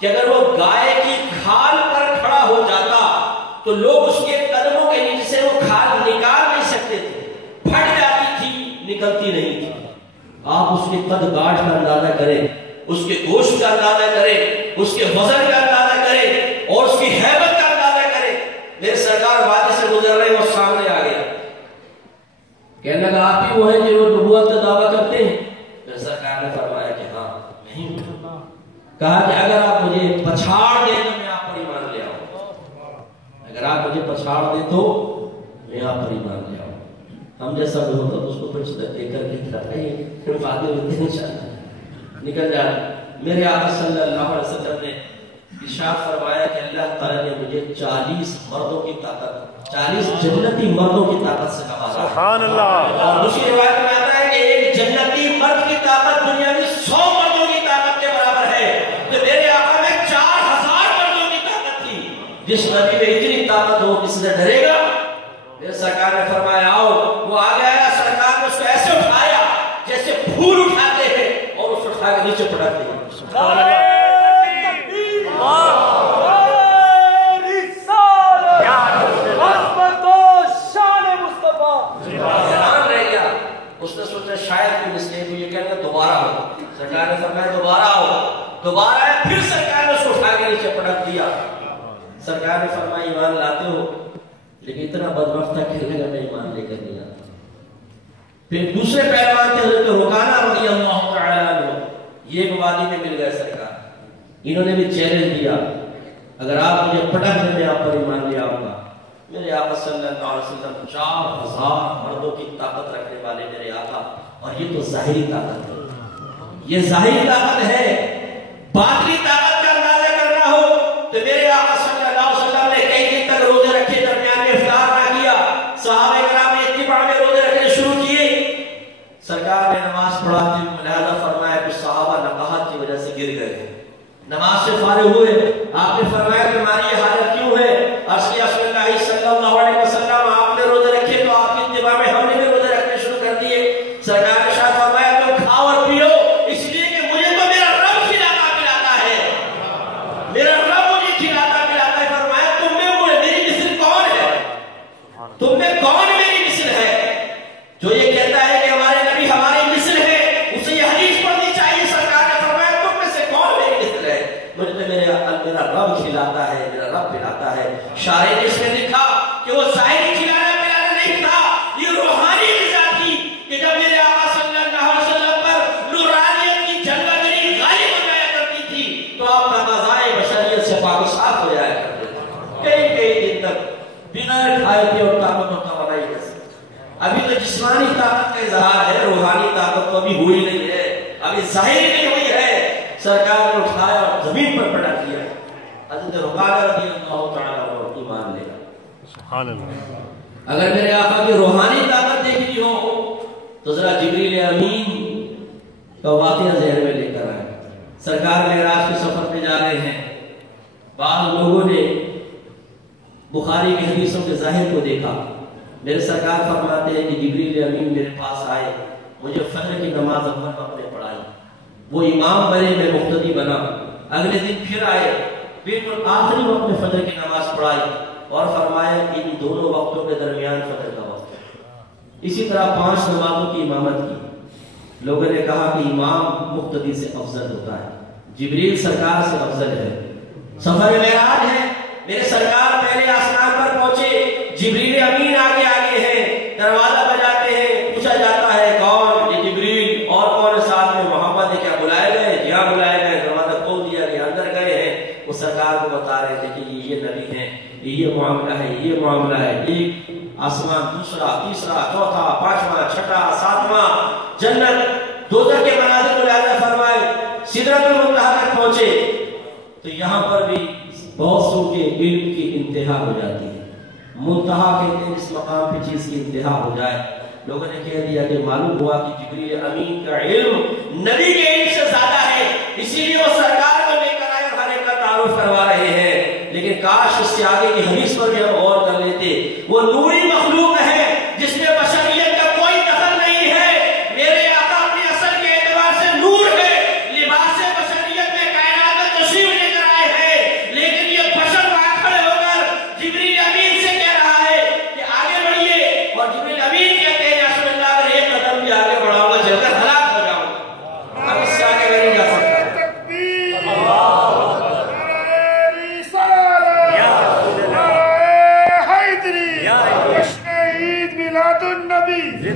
کہ اگر وہ گائے کی کھال پر کھڑا ہو جاتا تو لوگ اس کے قدموں کے نیچے سے وہ کھال نکال نہیں سکتے تھے، پھٹ جاتی تھی، نکلتی نہیں تھی۔ آپ اس کے قد کاٹ کا اندازہ کریں، اس کے گوشت کا اندازہ کریں، اس کے وزن کا اندازہ کریں اور اس کی ہیبت کا اندازہ کریں۔ میرے سرکار وادی سے گزر رہے وہ سامنے آ گیا، کہنے لگا آپ ہی وہ ہیں جو نبوت کا دعویٰ کرتے ہیں؟ میرے سرکار نے فرمایا کہ ہاں میں ہی ہوں۔ کہا کہ اگر آپ مجھے پچھاڑ دیں تو میں آپ پر ایمان لے آؤں، اگر آپ مجھے پچھاڑ دیں تو میں آپ پر ایمان لے آؤں۔ ہم جیسا بھی ہوتا تو اس کو پھر دے کر کے پھر فاتح ہوتے ہیں انشاءاللہ نکل جائے۔ میرے آقا صلی اللہ علیہ وسلم نے ارشاد فرمایا کہ اللہ تعالیٰ نے مجھے 40 مردوں کی طاقت، 40 جنتی مردوں کی طاقت سے نوازا۔ سبحان اللہ۔ اور دوسری روایت میں آتا ہے کہ ایک جنتی مرد کی طاقت دنیا میں 100 مردوں کی طاقت کے برابر ہے۔ تو میرے آقا میں 4000 مردوں کی طاقت تھی۔ جس نبی میں اتنی طاقت ہو کسی سے ڈرے گا؟ میرے سرکار نے فرمایا آؤ، وہ آ گیا، سرکار نے اس کو ایسے اٹھایا جیسے پھول اٹھاتے ہیں اور اس کو اٹھا کے نیچے پٹکتے ہیں۔ سبحان اللہ۔ حیران رہ گیا، اس نے سوچا شاید کوئی مسٹیک ہوئی، یہ کہنے لگا دوبارہ آؤ۔ سرکار نے فرمایا دوبارہ آؤ، دوبارہ آیا، پھر سرکار نے اس کو اٹھا کے نیچے پٹک دیا۔ سرکار نے فرمایا ایمان لاتے ہو؟ لیکن اتنا بدبخت تھا کہ میں ایمان لے کر نہیں آتا۔ پھر دوسرے پہلوان تھے حضرت رکانہ رضی اللہ تعالیٰ عنہ، یہ ایک وادی میں مل گئے سرکار، انہوں نے بھی چیلنج دیا اگر آپ مجھے پٹک دیں میں آپ پر ایمان لے آؤں گا۔ میرے آقا صلی اللہ علیہ وسلم 4000 مردوں کی طاقت رکھنے والے میرے آقا، اور یہ تو ظاہری طاقت ہے، یہ ظاہری طاقت ہے۔ باطنی طاقت کا اندازہ کرنا ہو تو میرے آقا صلی اللہ علیہ وسلم نے کئی دن تک روزے رکھے، درمیان میں افطار نہ کیا، صحابہ کرام نے اتباع میں روزے رکھنے شروع کیے۔ سرکار نے نماز پڑھاتے ہوئے ملاحظہ فرمایا کہ صحابہ نقاہت کی وجہ سے گر گئے، نماز سے فارغ ہوئے۔ آپ نے فرمایا کہ ہماری یہ حالت کیوں ہے؟ عرض کیا رسول اللہ صلی اللہ علیہ وسلم آپ نے روزے رکھے تو آپ کی اتباع میں ہم نے بھی روزے رکھنے شروع کر دیے۔ سرکار نے شاید فرمایا تم کھاؤ اور پیو اس لیے کہ مجھے تو میرا رب کھلاتا پلاتا ہے، میرا رب مجھے کھلاتا پلاتا ہے۔ فرمایا تم میں میری مثل کون ہے؟ تم میں کون میری مثل ہے؟ جو یہ کہتا ہے کہ ہمارے نبی ہماری مثل ہے، اسے یہ حدیث پڑھنی چاہیے۔ سرکار نے فرمایا تم میں سے کون میری مثل ہے؟ مجھے تو میرا رب کھلاتا ہے، میرا رب پلاتا ہے۔ شاعر نے اس میں لکھا کہ وہ ظاہری کھلانا پلانا نہیں تھا، یہ روحانی غذا تھی کہ جب میرے آقا صلی اللہ علیہ وسلم پر نورانیت کی جلوہ غالب ہو جایا کرتی تھی تو آپ تقاضائے بشریت سے پاک و صاف ہو جایا کرتے تھے۔ کئی دن تک بنا کھائے تھے اور طاقتوں کا بنائی جیسے۔ ابھی تو جسمانی طاقت کا اظہار ہے، روحانی طاقت تو ابھی ہوئی نہیں ہے، ابھی ظاہری نہیں ہوئی ہے۔ سرکار نے اٹھایا اور زمین پر پٹک دیا۔ حضرت رکانہ رضی اللہ تعالیٰ عنہ ایمان لے گا۔ سبحان اللہ۔ اگر میرے آقا کی روحانی طاقت دیکھنی ہو تو ذرا جبریل امین کا واقعہ ذہن میں لے کر آئے۔ سرکار معراج کے سفر پہ جا رہے ہیں، بعض لوگوں نے بخاری کی حدیثوں کے ظاہر کو دیکھا۔ میرے سرکار فرماتے ہیں کہ جبریل امین میرے پاس آئے، مجھے فجر کی نماز اول وقت میں پڑھائی، وہ امام بنے، میں مقتدی بنا۔ اگلے دن پھر آئے، بالکل آخری وقت میں فجر کی نماز پڑھائی اور فرمایا کہ ان دونوں وقتوں کے درمیان فجر کا وقت ہے۔ اسی طرح 5 نمازوں کی امامت کی۔ لوگوں نے کہا کہ امام مقتدی سے افضل ہوتا ہے، جبریل سرکار سے افضل ہے۔ سفر معراج ہے، میرے سرکار پہلے آسمان پر پہنچے، جبریل امین آگے آگے ہیں، دروازہ بجاتے ہیں، پوچھا جاتا ہے کون؟ یہ جبریل، اور کون ساتھ میں؟ محمد ہے، کیا بلائے گئے؟ جی ہاں بلائے گئے۔ دروازہ کھول دیا گیا، اندر گئے ہیں، وہ سرکار کو بتا رہے تھے کہ یہ نبی ہیں، یہ معاملہ ہے، یہ معاملہ ہے۔ ایک آسمان، دوسرا، تیسرا، چوتھا، 5واں، 6واں، 7واں، جنت دوزخ کے مناظر ملاحظہ فرمائے، سدرۃ المنتہا تک پہنچے تو یہاں پر بھی بہت سو کے علم کی انتہا ہو جاتی ہے۔ منتہا کہتے ہیں اس مقام پہ چیز کی انتہا ہو جائے۔ لوگوں نے کہہ دیا کہ معلوم ہوا کہ جبریل امین کا علم نبی کے علم سے زیادہ ہے، اسی لیے وہ سرکار کو لے کر آئے اور ہر ایک کا تعارف کروا رہے ہیں۔ لیکن کاش اس سے آگے کی حدیث پر بھی ہم غور کر لیتے۔ وہ نوری مخلوق ہے جس میں بشریت کا کوئی دخل نہیں ہے۔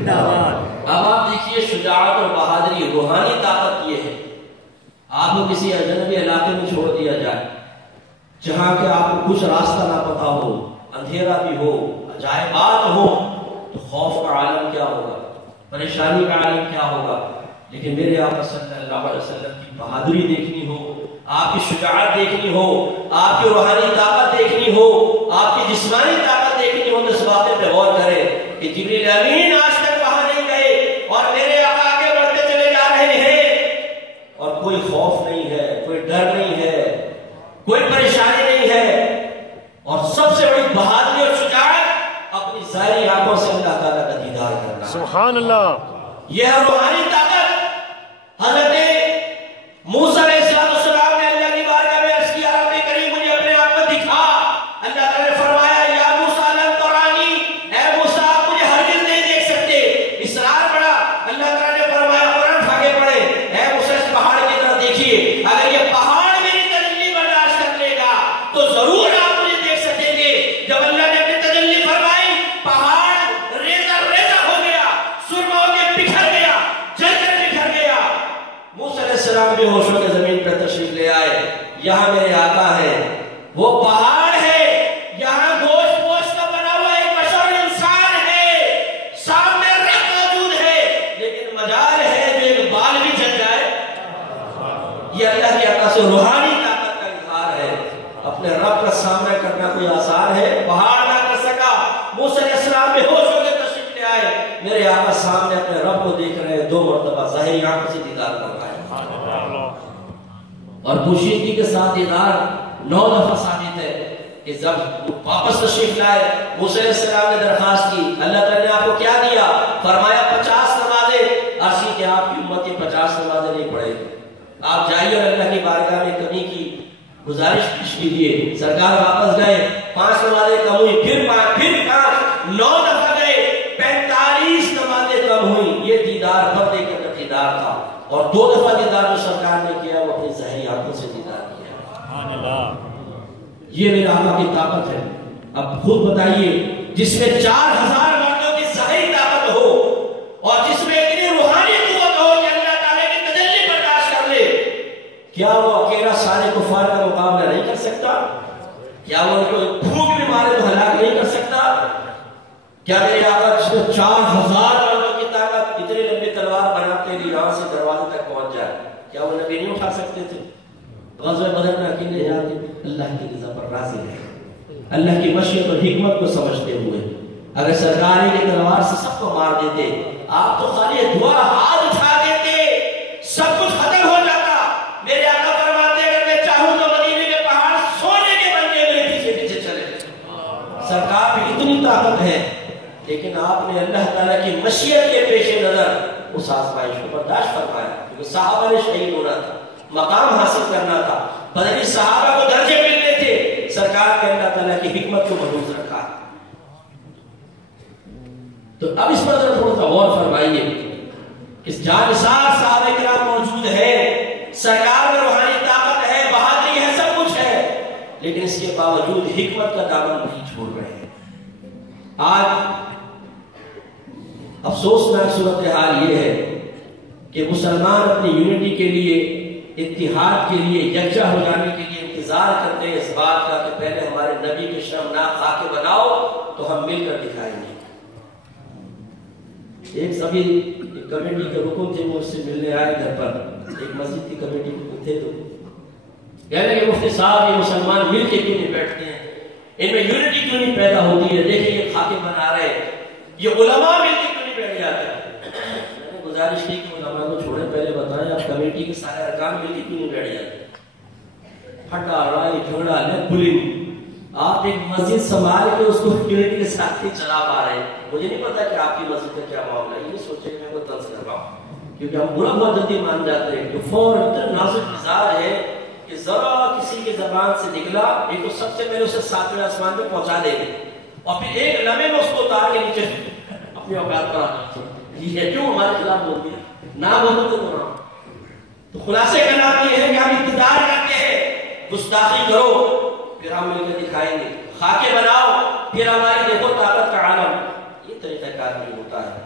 اب آپ دیکھیے شجاعت اور بہادری، روحانی طاقت یہ ہے، آپ کو کسی اجنبی علاقے میں چھوڑ دیا جائے جہاں کہ آپ کو کچھ راستہ نہ پتا ہو، اندھیرا بھی ہو، عجائبات ہو، تو خوف کا عالم کیا ہوگا، پریشانی کا عالم کیا ہوگا. لیکن میرے آقا صلی اللہ علیہ وسلم کی بہادری دیکھنی ہو، آپ کی شجاعت دیکھنی ہو، آپ کی روحانی طاقت دیکھنی ہو، آپ کی جسمانی طاقت دیکھنی ہو، تو اس واقعے پہ غور کریں کہ جبریل امین آج تک وہاں نہیں گئے اور میرے آقا آگے بڑھتے چلے جا رہے ہیں اور کوئی خوف نہیں ہے، کوئی ڈر نہیں ہے، کوئی پریشانی نہیں ہے. اور سب سے بڑی بہادری اور شجاعت اپنی ظاہری آنکھوں سے اللہ تعالیٰ کا دیدار کرنا. سبحان اللہ. یہ ہے روحانی طاقت. حضرت موسیٰ علیہ السلام نے اللہ کی بارگاہ میں عرض کیا، رب کریم مجھے اپنے آپ کو دکھا. اللہ تعالیٰ نے فرمایا یا موسیٰ لن ترانی، اے موسیٰ آپ مجھے ہرگز نہیں دیکھ سکتے. اصرار بڑا. اللہ تعالیٰ نے فرمایا قرآن اٹھا کے پڑھے، اے موسیٰ اس پہاڑ کی طرف دیکھیے، اگر یہ پہاڑ میری تجلی برداشت کر لے گا تو ضرور آپ مجھے دیکھ سکیں گے. جب اللہ نے اپنی تجلی فرمائی، پہاڑ ریزہ ریزہ ہو گیا، سرما ہو کے بکھر گیا، جل کر بکھر گیا. موسیٰ علیہ السلام بے ہوش ہو کے زمین پر تشریف لے آئے. یہاں میرے آقا ہے، وہ پہاڑ ہے، یہاں گوشت پوشت کا بنا ہوا ایک بشر انسان ہے، سامنے رب موجود ہے، لیکن مجال ہے جو ایک بال بھی جل جائے. یہ اللہ کی عطا سے روحانی طاقت کا اظہار ہے. اپنے رب کا سامنا کرنا کوئی آسان ہے؟ پہاڑ نہ کر سکا. موسیٰ علیہ السلام بے ہوش ہو کے تشریف لے آئے. میرے آقا سامنے اپنے رب کو دیکھ رہے ہیں، 2 مرتبہ ظاہری آنکھوں سے دیدار کر رہا ہے. اور پوشیدگی کے ساتھ دیدار 9 دفعہ ثابت ہے کہ جب واپس تشریف لائے، موسیٰ علیہ السلام نے درخواست کی، اللہ تعالیٰ نے آپ کو کیا دیا؟ فرمایا 50 نمازیں. عرض کی کہ آپ کی امت یہ 50 نمازیں نہیں پڑھے گی، آپ جائیے اور اللہ کی بارگاہ میں کمی کی گزارش پیش کیجیے. سرکار واپس گئے، 5 نمازیں کم ہوئی، پھر 5، 9 دفعہ گئے، 45 نمازیں کم ہوئی. یہ دیدار پردے کے اندر دیدار تھا. اور 2 دفعہ دیدار جو سرکار نے کیا وہ اپنی ظاہری آنکھوں سے دیدار کیا. یہ میرے آقا کی طاقت ہے. اب خود بتائیے، جس میں 4000 مردوں کی ظاہری طاقت ہو اور جس میں اتنی روحانی قوت ہو کہ اللہ تعالیٰ کی تجلی برداشت کر لے، کیا وہ اکیلا سارے کفار کا مقابلہ نہیں کر سکتا؟ کیا وہ ان کو بھوک بھی مارے تو ہلاک نہیں کر سکتا؟ کیا میرے آقا جس میں 4000 مردوں کی طاقت اتنی لمبی تلوار بناتے ایران سے دروازے تک پہنچ جائے، کیا وہ نبی نہیں اٹھا سکتے تھے؟ غزوہ بدر میں اکیلے جاتے، اللہ کی رضا پر راضی رہے، اللہ کی مشیت اور حکمت کو سمجھتے ہوئے. اگر سرکار کی تلوار سے سب کو مار دیتے، آپ تو خالی دعا ہاتھ اٹھا دیتے، سب کچھ ختم ہو جاتا. میرے آقا فرماتے اگر میں چاہوں تو مدینے کے پہاڑ سونے کے بن کے میرے پیچھے پیچھے چلے. سرکار بھی اتنی طاقت ہے، لیکن آپ نے اللہ تعالیٰ کی مشیت کے پیش نظر اس آزمائش کو برداشت فرمایا. کیونکہ صحابہ نے شہید ہونا تھا، مقام حاصل کرنا تھا، بدری صحابہ کو درجے ملنے تھے. سرکار نے اللہ تعالیٰ کی حکمت کو محفوظ رکھا. تو اب اس پر ذرا تھوڑا سا غور فرمائیے کہ جانثار صحابہ کرام موجود ہے، سرکار میں روحانی طاقت ہے، بہادری ہے، سب کچھ ہے، لیکن اس کے باوجود حکمت کا دامن نہیں چھوڑ رہے ہیں. آج افسوسناک صورتحال یہ ہے کہ مسلمان اپنی یونٹی کے لیے، اتحاد کے لیے، یکجا ہو جانے کے لیے انتظار کرتے ہیں اس بات کا کہ پہلے ہمارے نبی کے شرمناک خاکے بناؤ تو ہم مل کر دکھائیں گے. ایک کمیٹی کے رکن تھے، وہ اس سے ملنے آئے گھر پر، ایک مسجد کی کمیٹی کے تھے، تو کہنے کہ مفتی صاحب یہ مسلمان مل کے کیوں نہیں بیٹھتے ہیں، ان میں یونٹی کیوں نہیں پیدا ہوتی ہے، دیکھیں یہ خاکے بنا رہے ہیں، یہ علماء مل کے کیوں نہیں بیٹھ جاتے ہیں. میں نے گزارش کی کہ علماء کو چھوڑیں، پہلے بتائیں آپ کمیٹی کے سارے ارکان مل کے کیوں نہیں بیٹھ جاتے. پھٹا رائی جھگڑا لے بلنگ، آپ ایک مسجد سنبھال کے اس کو یونٹی کے ساتھ نہیں چلا پا رہے. مجھے نہیں پتا کہ آپ کی مسجد کا کیا معاملہ ہے، یہ سوچے کہ میں کوئی طنز کر رہا ہوں، کیونکہ ہم برا بہت جلدی مان جاتے ہیں کہ فوراً اتنا نازک مزاج ہے کہ ذرا کسی کی زبان سے نکلا ایک تو سب سے پہلے اسے 7ویں آسمان پہ پہنچا دیں گے اور پھر ایک لمحے میں اس کو اتار کے نیچے اپنی اوقات پر آنا. یہ کیوں ہمارے خلاف بول دیا؟ نہ بولو تو بول رہا ہوں. تو خلاصے کا نام یہ ہے کہ ہم انتظار کرتے ہیں، گستاخی کرو پھر ہم مل کے دکھائیں گے، خاکے بناؤ پھر ہماری دیکھو طاقت کا عالم. یہ طریقہ کار نہیں ہوتا ہے.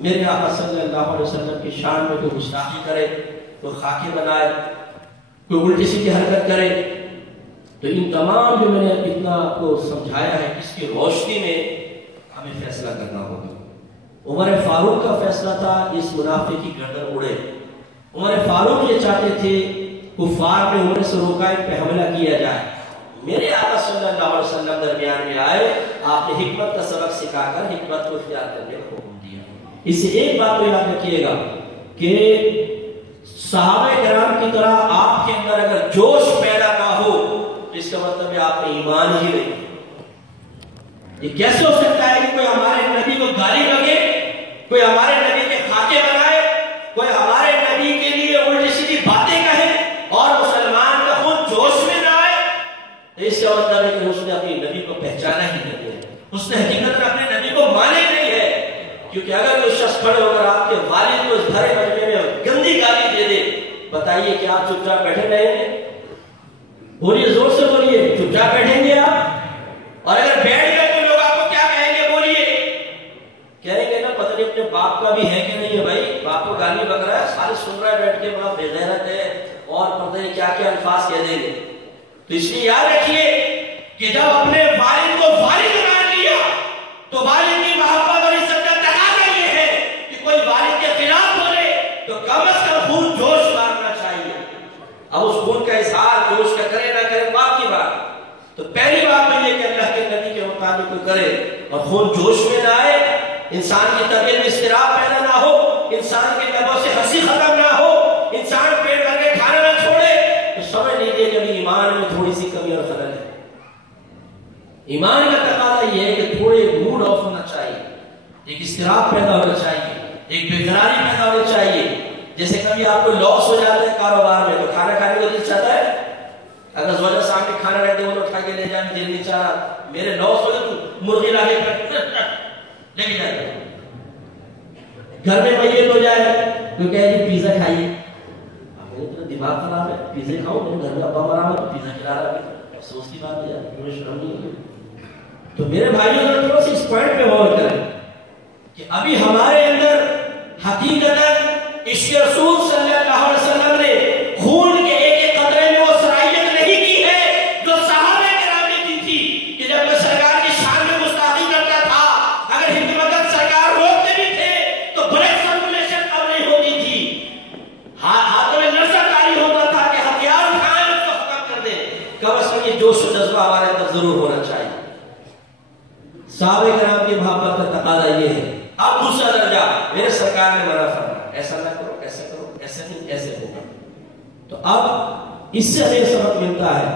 میرے آقا صلی اللہ علیہ وسلم کی شان میں کوئی گستاخی کرے، کوئی خاکے بنائے، کوئی الٹی سیدھی حرکت کرے، تو ان تمام جو میں نے اتنا آپ کو سمجھایا ہے اس کی روشنی میں ہمیں فیصلہ کرنا ہوگا۔ عمر فاروق کا فیصلہ تھا اس منافق کی گردن اڑے۔ عمر فاروق یہ چاہتے تھے کفار نے عمر سے روکا ان پہ حملہ کیا جائے، میرے آقا صلی اللہ علیہ وسلم درمیان میں آئے، آپ نے حکمت کا سبق سکھا کر حکمت کو اختیار کرنے کا حکم دیا۔ اس سے ایک بات کو یاد رکھیے گا کہ صحابہ کرام کی طرح آپ کے اندر اگر جوش پیدا نہ ہو تو اس کا مطلب ہے آپ میں ایمان ہی نہیں۔ یہ کیسے ہو سکتا ہے کہ کوئی ہمارے نبی کو گالی لگے، کوئی ہمارے نبی کے خاکے بنائے، کوئی ہمارے نبی کے لیے الٹی سیدھی باتیں کہے اور مسلمان کا خون جوش میں نہ آئے؟ اس کا مطلب ہے کہ اس نے اپنی نبی کو پہچانا ہی نہیں ہے، اس نے حقیقت میں اپنے نبی کو مانے نہیں ہے۔ کیونکہ اگر کوئی شخص کھڑے ہو کر آپ کے والد کو اس بھرے مجمع میں گندی گالی دے دے، بتائیے کہ آپ چپ چاپ بیٹھے رہیں گے؟ بولیے، زور سے بولیے، چپ چاپ بیٹھیں گے آپ؟ اور اگر بیٹھ گئے تو لوگ آپ کو کیا کہیں گے؟ بولیے، کہیں گے نا پتہ نہیں اپنے باپ کا بھی ہے کہ نہیں ہے، بھائی باپ کو گالی بک رہا ہے، سارے سن رہا ہے بیٹھ کے، بڑا بے غیرت ہے، اور پتہ نہیں کیا کیا الفاظ کہہ دیں گے۔ تو اس لیے یاد رکھیے کہ جب اپنے والد کو والد مان لیا تو والد کی محبت اور عزت کا تقاضا یہ ہے کہ کوئی والد کے خلاف بولے تو کم از کم خون جوش مارنا چاہیے۔ اب اس خون کا اظہار جوش کا کرے نہ کرے باپ کی بات، تو پہلی بات تو یہ کہ اللہ کے نبی کے مطابق کوئی کرے اور خون جوش میں نہ آئے، انسان کی طبیعت میں اضطراب پیدا نہ ہو، انسان کے لبوں سے ہنسی ختم نہ ہو، انسان پیٹ بھر کے کھانا نہ چھوڑے، تو سمجھ لیجیے کہ ابھی ایمان میں تھوڑی سی کمی اور خلل ہے۔ ایمان کا تقاضا یہ ہے کہ تھوڑے موڈ آف ہونا چاہیے، ایک اضطراب پیدا ہونا چاہیے، ایک بے قراری پیدا ہونی چاہیے۔ جیسے کبھی آپ کو لاس ہو جاتا ہے کاروبار میں تو کھانا کھانے کو دل چاہتا ہے، اگر زوجہ صاحب کے کھانا رہتے ہو تو اٹھا کے لے جائیں، دل نہیں چاہ رہا، میرے لاس ہو جائے تو مرغی لا کے لے کے جائے۔ گھر میں میت ہو جائے تو کہے جی پیزا کھائیے، میرے دماغ خراب ہے، پیزے کھاؤ، میرے گھر میں ابا مرا ہے تو پیزا کھلا رہا ہے، افسوس کی بات ہے، مجھے شرم نہیں ہے۔ تو میرے بھائیوں نے تھوڑا سی اس پوائنٹ پہ غور کریں کہ ابھی ہمارے اندر حقیقتاً عشق رسول صلی اللہ علیہ وسلم نے خون کے ایک ایک قطرے میں وہ صلاحیت نہیں کی ہے جو صحابہ کرام نے کی تھی، کہ جب میں سرکار کی شان میں گستاخی کرتا تھا، اگر حکمت سرکار روکتے بھی تھے تو بلڈ سرکولیشن کم نہیں ہوتی تھی، ہاتھوں میں نرسہ کاری ہوتا تھا کہ ہتھیار اٹھائیں اس کو ختم کر دیں۔ کم از کم یہ جوش و جذبہ ہمارے اندر ضرور ہونا چاہیے۔ صحابہ کرام کی محبت کا تقاضا یہ ہے۔ اب دوسرا درجہ، میرے سرکار نے منع فرمایا ایسا نہ کرو، ایسا کرو، ایسا نہیں، ایسے ہوگا۔ تو اب اس سے ہمیں سبق ملتا ہے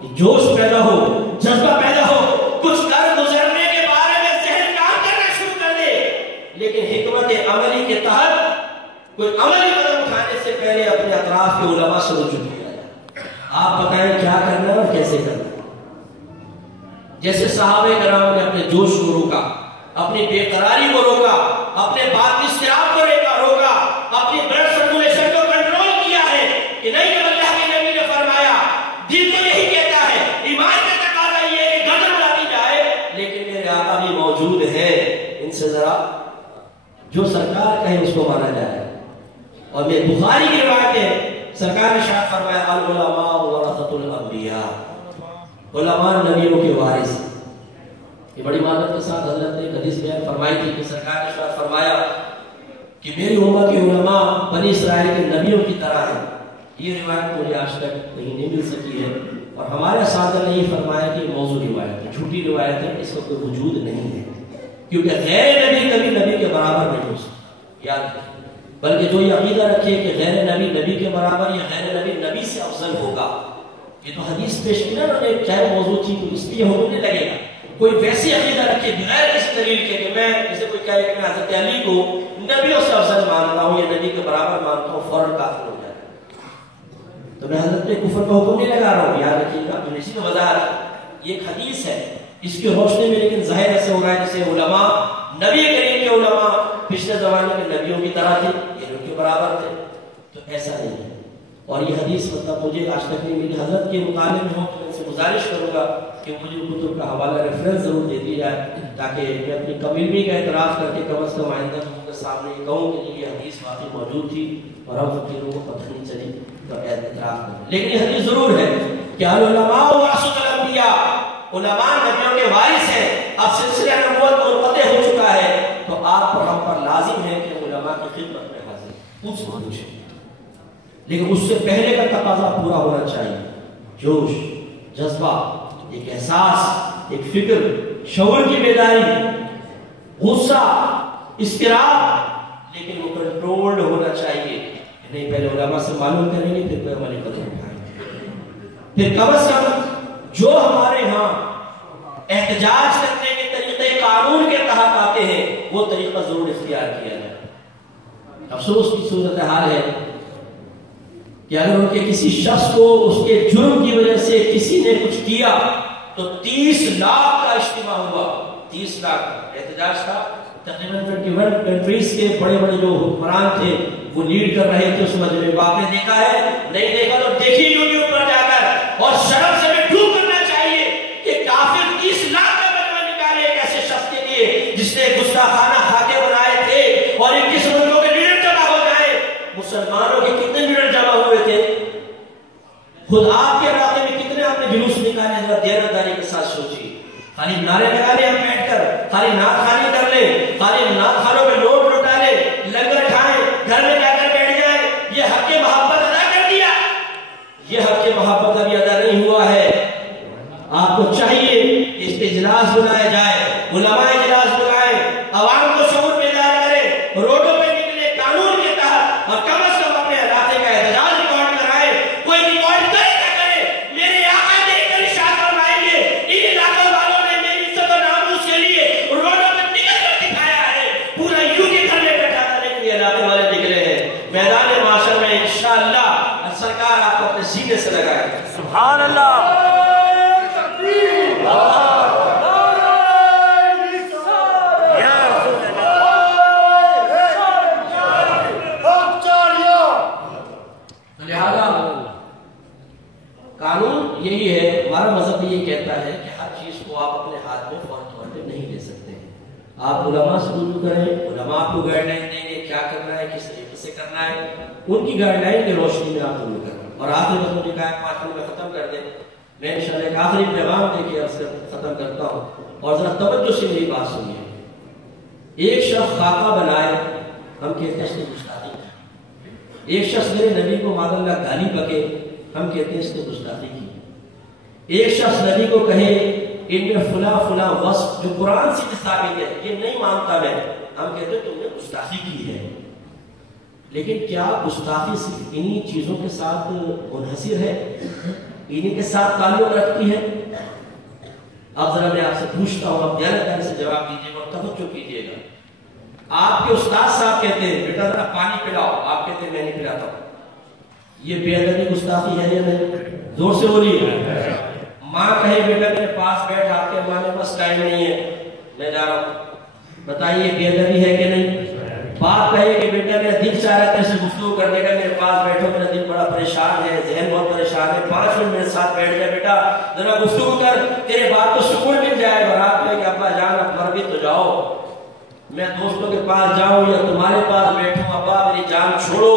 کہ جوش پیدا ہو، جذبہ پیدا ہو، کچھ کر گزرنے کے بارے میں ذہن کام کرنا شروع کر دے، لیکن حکمت عملی کے تحت کوئی عملی قدم اٹھانے سے پہلے اپنے اطراف کے علماء سے رجوع کیا جائے۔ آپ بتائیں کیا کرنا ہے اور کیسے کرنا ہے۔ جیسے صحابہ کرام نے اپنے جوش کو روکا، اپنی بے قراری کو روکا، اپنے بات کی اضطراب کو روکا، اپنی بلڈ سرکولیشن کو کنٹرول کیا ہے کہ نہیں، جب اللہ کے نبی نے فرمایا، دل تو یہی کہتا ہے، ایمان کا تقاضا یہ ہے کہ گردن اڑاتی جائے، لیکن میرے آقا بھی موجود ہے، ان سے ذرا جو سرکار کہے اس کو مانا جائے۔ اور میں بخاری کی روایت ہے، سرکار نے ارشاد فرمایا العلماء ورثۃ الانبیاء، علماء نبیوں کے وارث۔ یہ بڑی مادت کے ساتھ حضرت نے حدیث بیان فرمائی تھی کہ سرکار نے ارشاد فرمایا کہ میری امت کے علماء بنی اسرائیل کے نبیوں کی طرح ہیں۔ یہ روایت مجھے آج تک نہیں مل سکی ہے، اور ہمارے اساتذہ نے یہ فرمایا کہ موضوع روایت ہے، جھوٹی روایت ہے، اس کا کوئی وجود نہیں ہے، کیونکہ غیر نبی کبھی نبی کے برابر نہیں ہو سکتا، یاد رکھیں۔ بلکہ جو یہ عقیدہ رکھے کہ غیر نبی نبی کے برابر یا غیر نبی نبی سے افضل ہوگا، یہ تو حدیث پیش کی نا انہوں نے، چاہے موضوع تھی تو اس لیے حکم نہیں لگے گا۔ کوئی ویسی عقیدہ رکھے بغیر کسی دلیل کے کہ میں جیسے کوئی کہے کہ میں حضرت علی کو نبیوں سے افضل مانتا ہوں یا نبی کے برابر مانتا ہوں، فوراً کافر ہو جائے۔ تو میں حضرت پہ کفر کا حکم نہیں لگا رہا ہوں، یاد رکھیے گا، میں اسی میں وضاحت، یہ ایک حدیث ہے، اس کی روشنی میں لیکن ظاہر ایسے ہو رہا ہے جیسے علماء، نبی کریم کے علماء پچھلے زمانے میں نبیوں کی طرح تھے، یہ ان کے برابر تھے، تو ایسا نہیں ہے۔ اور یہ حدیث مطلب مجھے آج تک نہیں ملی، حضرت کے مطالعے میں ہوں تو میں سے گزارش کروں گا کہ مجھے کتب کا حوالہ ریفرنس ضرور دے دی جائے، تاکہ میں اپنی کمیونٹی کا اعتراف کر کے کم از کم آئندہ سامنے کہوں کہ یہ حدیث واقعی موجود تھی اور ہم فقیروں کو پتہ نہیں چلی تو اعتراف کریں. لیکن یہ حدیث ضرور ہے کہ العلماء ورثۃ الانبیاء، علماء نبیوں کے وارث ہیں. اب سلسلہ نبوت منقطع ہو چکا ہے تو آپ پر ہم پر لازم ہے کہ علماء کی خدمت میں حاضر پوچھیں. لیکن اس سے پہلے کا تقاضا پورا ہونا چاہیے. جوش، جذبہ، ایک احساس، ایک فکر، شعور کی بیداری، غصہ، اضطراب، لیکن وہ کنٹرولڈ ہونا چاہیے. نہیں پہلے علماء سے معلوم کریں گے پھر کوئی عملی قدم اٹھائیں گے. پھر کم از کم جو ہمارے ہاں احتجاج کرنے کے طریقے قانون کے تحت آتے ہیں وہ طریقہ ضرور اختیار کیا جائے. افسوس کی صورتحال ہے کہ اگر ان کے کسی شخص کو اس کے جرم کی وجہ سے کسی نے کچھ کیا تو 30 لاکھ کا اجتماع ہوا. 30 لاکھ احتجاج تھا. تقریباً 21 کنٹریز کے بڑے بڑے جو حکمران تھے وہ لیڈ کر رہے تھے اس مجمع میں. آپ نے دیکھا ہے؟ نہیں دیکھا تو دیکھیے یوٹیوب پر جا کر. اور شرم سے بھی ڈوب کرنا چاہیے کہ کافر 30 لاکھ کا مجمع نکالے ایک ایسے شخص کے لیے جس نے گستاخانہ خاکے بنائے تھے. اور 21 ملکوں کے لیڈر جمع ہو جائے. مسلمانوں کے کتنے لیڈر جمع ہوئے تھے؟ خود آپ کے علاقے میں کتنے آپ نے جلوس نکالے؟ ذرا دیانتداری کے ساتھ سوچیے. خالی نعرے لگا لیں ہم بیٹھ کر، خالی نعت خوانی کر لیں، خالی نعت خوانوں پہ نوٹ لٹا لیں، لنگر کھائیں، گھر میں جا کر بیٹھ جائیں. یہ حق محبت ادا کر دیا. یہ حق محبت ابھی ادا نہیں ہوا ہے. آپ کو چاہیے کہ اس پہ اجلاس بنایا جائے، علماء اجلاس بنائیں، عوام کو شعور بیدار کریں، روڈوں پہ نکلے قانون کے تحت، اور کم از کم اپنے علاقے کا احتجاج ریکارڈ کرائیں. کوئی ریکارڈ کرے نہ کرے، میرے آقا دیکھ کر ارشاد فرمائیں گے ان علاقوں والوں نے میری عزت و ناموس کے لیے روڈوں پہ نکل کر دکھایا ہے. پورا یوں کے گھر میں بیٹھا تھا لیکن یہ علاقے والے نکلے ہیں. میدان معاشر میں انشاءاللہ سرکار آپ کو اپنے سینے سے لگائے. سبحان اللہ. قانون یہی ہے، ہمارا مذہب یہ کہتا ہے کہ ہر چیز کو آپ اپنے ہاتھ میں فوری طور پہ نہیں لے سکتے ہیں. آپ علماء سے رجوع کریں، علماء آپ کو گائیڈ لائن دیں گے کیا کرنا ہے، کس طریقے سے کرنا ہے. ان کی گائیڈ لائن کی روشنی میں آپ ضرور کریں. اور آخری بس مجھے کہا 5 منٹ میں ختم کر دیں. میں انشاءاللہ ایک آخری پیغام دے کے ختم کرتا ہوں اور ذرا توجہ سے میری بات سنیے. ایک شخص خاکہ بنائے، ہم کہتے ہیں اس نے گستاخی کی. ایک شخص میرے نبی کو معاذ اللہ گالی بکے، ہم کہتے ہیں اس نے گستاخی کی. ایک شخص نبی کو کہے ان میں فلاں فلاں وصف جو قرآن سے ثابت ہے یہ نہیں مانتا میں، ہم کہتے ہیں تم نے گستاخی کی ہے. لیکن کیا گستاخی صرف انہی چیزوں کے ساتھ منحصر ہے، انہی کے ساتھ تعلق رکھتی ہے؟ اب ذرا میں آپ سے پوچھتا ہوں، آپ دیانتداری سے جواب دیجیے گا اور توجہ کیجیے گا. آپ کے استاد صاحب کہتے ہیں بیٹا ذرا پانی پلاؤ، آپ کہتے ہیں میں نہیں پلاتا ہوں. یہ بے ادبی گستاخی ہے یا نہیں؟ زور سے بولیے. ماں کہے بیٹا میرے پاس بیٹھ، آپ کے ماں کے پاس ٹائم نہیں ہے میں جا رہا ہوں، بتائیے بے ادبی ہے کہ نہیں؟ باپ کہے کہ بیٹا میرا دل چاہ رہا ہے تیرے سے گفتگو کرنے کا، میرے پاس بیٹھو، میرا دل بڑا پریشان ہے، ذہن بہت پریشان ہے، 5 منٹ میرے ساتھ بیٹھ جائے بیٹا، ذرا گفتگو کر، تیرے بات کو سکون مل جائے گا. آپ کہے کہ ابا جان اب مر بھی تو جاؤ، میں دوستوں کے پاس جاؤں یا تمہارے پاس بیٹھوں، ابا میری جان چھوڑو.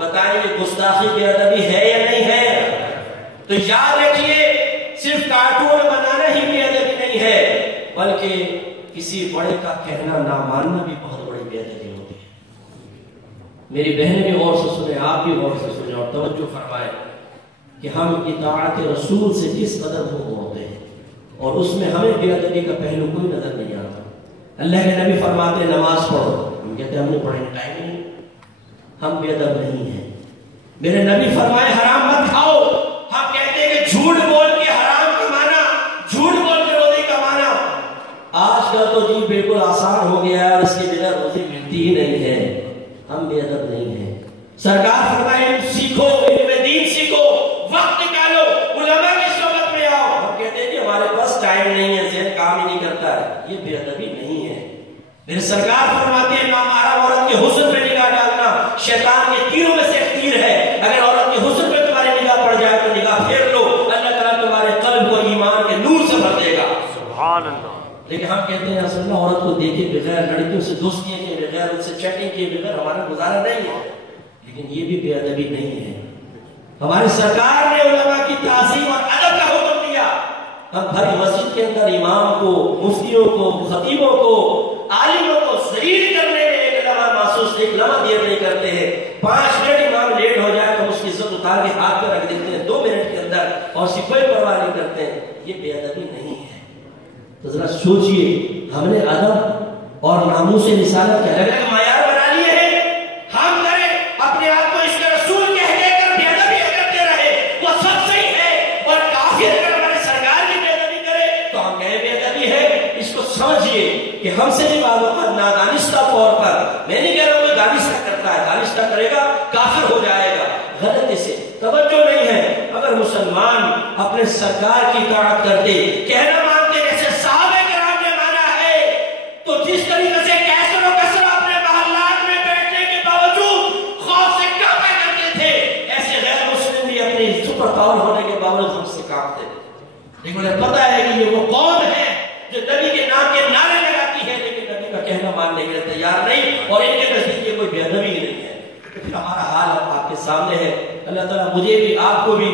بتائیں یہ گستاخی بے ادبی ہے یا نہیں ہے؟ تو یاد رکھیے صرف کارٹون بنانا ہی بے ادبی نہیں ہے، بلکہ کسی بڑے کا کہنا نہ ماننا بھی بہت بڑی بے ادبی ہوتی ہے. میری بہنیں بھی غور سے سنیں، آپ بھی غور سے سنیں اور توجہ فرمائیں کہ ہم اطاعت رسول سے کس قدر حکم ہوتے ہیں اور اس میں ہمیں بے ادبی کا پہلو کوئی نظر نہیں آتا. اللہ کے نبی فرماتے ہیں نماز پڑھو، ہم کہتے ہیں ہم نے پڑھنے ٹائم نہیں، ہم بے ادب نہیں ہیں. میرے نبی فرمائے حرام مت کھاؤ، ہم کہتے ہیں کہ جھوٹ بول کے حرام کمانا، جھوٹ بول کے روزی کمانا. آج کل تو جی بالکل آسان ہو گیا ہے اور اس کے بنا روزی ملتی ہی نہیں ہے. ہم بے ادب نہیں ہیں. سرکار فرمائے سیکھو، علم دین سیکھو، وقت نکالو، علماء کی صحبت میں آؤ. ہم کہتے ہیں کہ ہمارے پاس ٹائم نہیں ہے، ذہن کام ہی نہیں کرتا ہے. یہ بے ادبی نہیں ہے. میرے سرکار فرماتے ہیں نامحرم عورت کے حسن پہ نگاہ ڈالنا شیطان کے تیروں میں سے ایک تیر ہے. اگر عورت کے حسن پہ تمہاری نگاہ پڑ جائے تو نگاہ پھیر لو، اللہ تعالیٰ تمہارے قلب کو ایمان کے نور سے بھر دے گا. سبحان اللہ. لیکن ہم کہتے ہیں اصل میں عورت کو دیکھے بغیر، لڑکیوں سے دوستیاں کے بغیر، ان سے سے چیٹنگ کیے بغیر ہمارا گزارا نہیں ہے، لیکن یہ بھی بے ادبی نہیں ہے۔ ہماری سرکار نے علماء کی تعظیم اور ادب کا حکم دیا، ہم بھری مسجد کے اندر امام کو، مفتیوں کو، خطیبوں کو، عالموں کو ذلیل کرنے میں ایک لمحہ محسوس، ایک لمحہ دیر نہیں کرتے ہیں۔ 5 منٹ امام لیٹ ہو جائے تو اس کی عزت اتار کے ہاتھ پہ رکھ دیتے ہیں 2 منٹ کے اندر، اور اس کی کوئی پرواہ نہیں کرتے ہیں۔ یہ بے ادبی نہیں ہے۔ تو ذرا سوچئے، ہم نے ادب اور ناموس رسالت کے الگ الگ معیار بنا لیے ہیں، ہم کریں اپنے آپ کو اس کا رسول کہہ کر بے ادبی کرتے رہے، وہ سب صحیح ہے، اور کافر اگر ہمارے سرکار کی بے ادبی کرے تو ہم کہیں بے ادبی ہے۔ اس کو سمجھئے کہ ہم سے بھی بعض اوقات نادانستہ طور پر، میں نہیں کہہ رہا ہوں کہ دانستہ کرتا ہے، دانستہ کرے گا کافر ہو جائے گا، غلطی سے توجہ نہیں ہے۔ اگر مسلمان اپنے سرکار کی اطاعت کرتے، کہنا مانتے جیسے صحابہ کرام نے مانا ہے، تو جس طریقے سے کیسر و کسرا اپنے محلات میں بیٹھنے کے باوجود خوف سے کانپا کرتے تھے، ایسے غیر مسلم بھی اپنی سپر پاور ہونے کے باوجود ہم سے کانپتے تھے۔ لیکن انہیں پتا ہے کہ یہ وہ قوم ہے جو نبی کے نام کے نعرے لگاتی ہے، لیکن نبی کا کہنا ماننے کے لیے تیار نہیں، اور ان کے نزدیک یہ کوئی بے ادبی نہیں ہے۔ تو پھر ہمارا حال آپ کے سامنے ہے۔ اللہ تعالیٰ مجھے بھی آپ کو بھی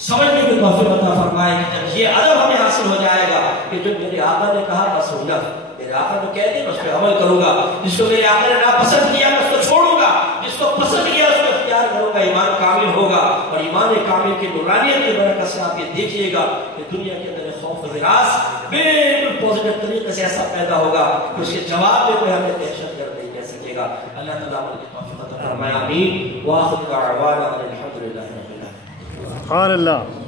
سمجھنے کی توفیق عطا فرمائے کہ جب یہ ادب ہمیں حاصل ہو جائے گا کہ جو میرے آقا نے کہا بس ہوگا، میرے آقا جو کہہ دے اس پہ عمل کروں گا، جس کو میرے آقا نے ناپسند کیا میں اس کو چھوڑوں گا، جس کو پسند کیا اس کو اختیار کروں گا، ایمان کامل ہوگا۔ اور ایمان کامل کی نورانیت کی برکت سے آپ یہ دیکھیے گا کہ دنیا کے اندر خوف و ہراس بالکل پازیٹیو طریقے سے ایسا پیدا ہوگا کہ اس کے جواب میں کوئی ہمیں دہشت گرد نہیں کہہ سکے گا۔ اللہ تعالیٰ عمل کی توفیق عطا فرمائے، آمین۔ وآخر دعوانا الحمد للہ رب العالمین۔ سبحان اللہ۔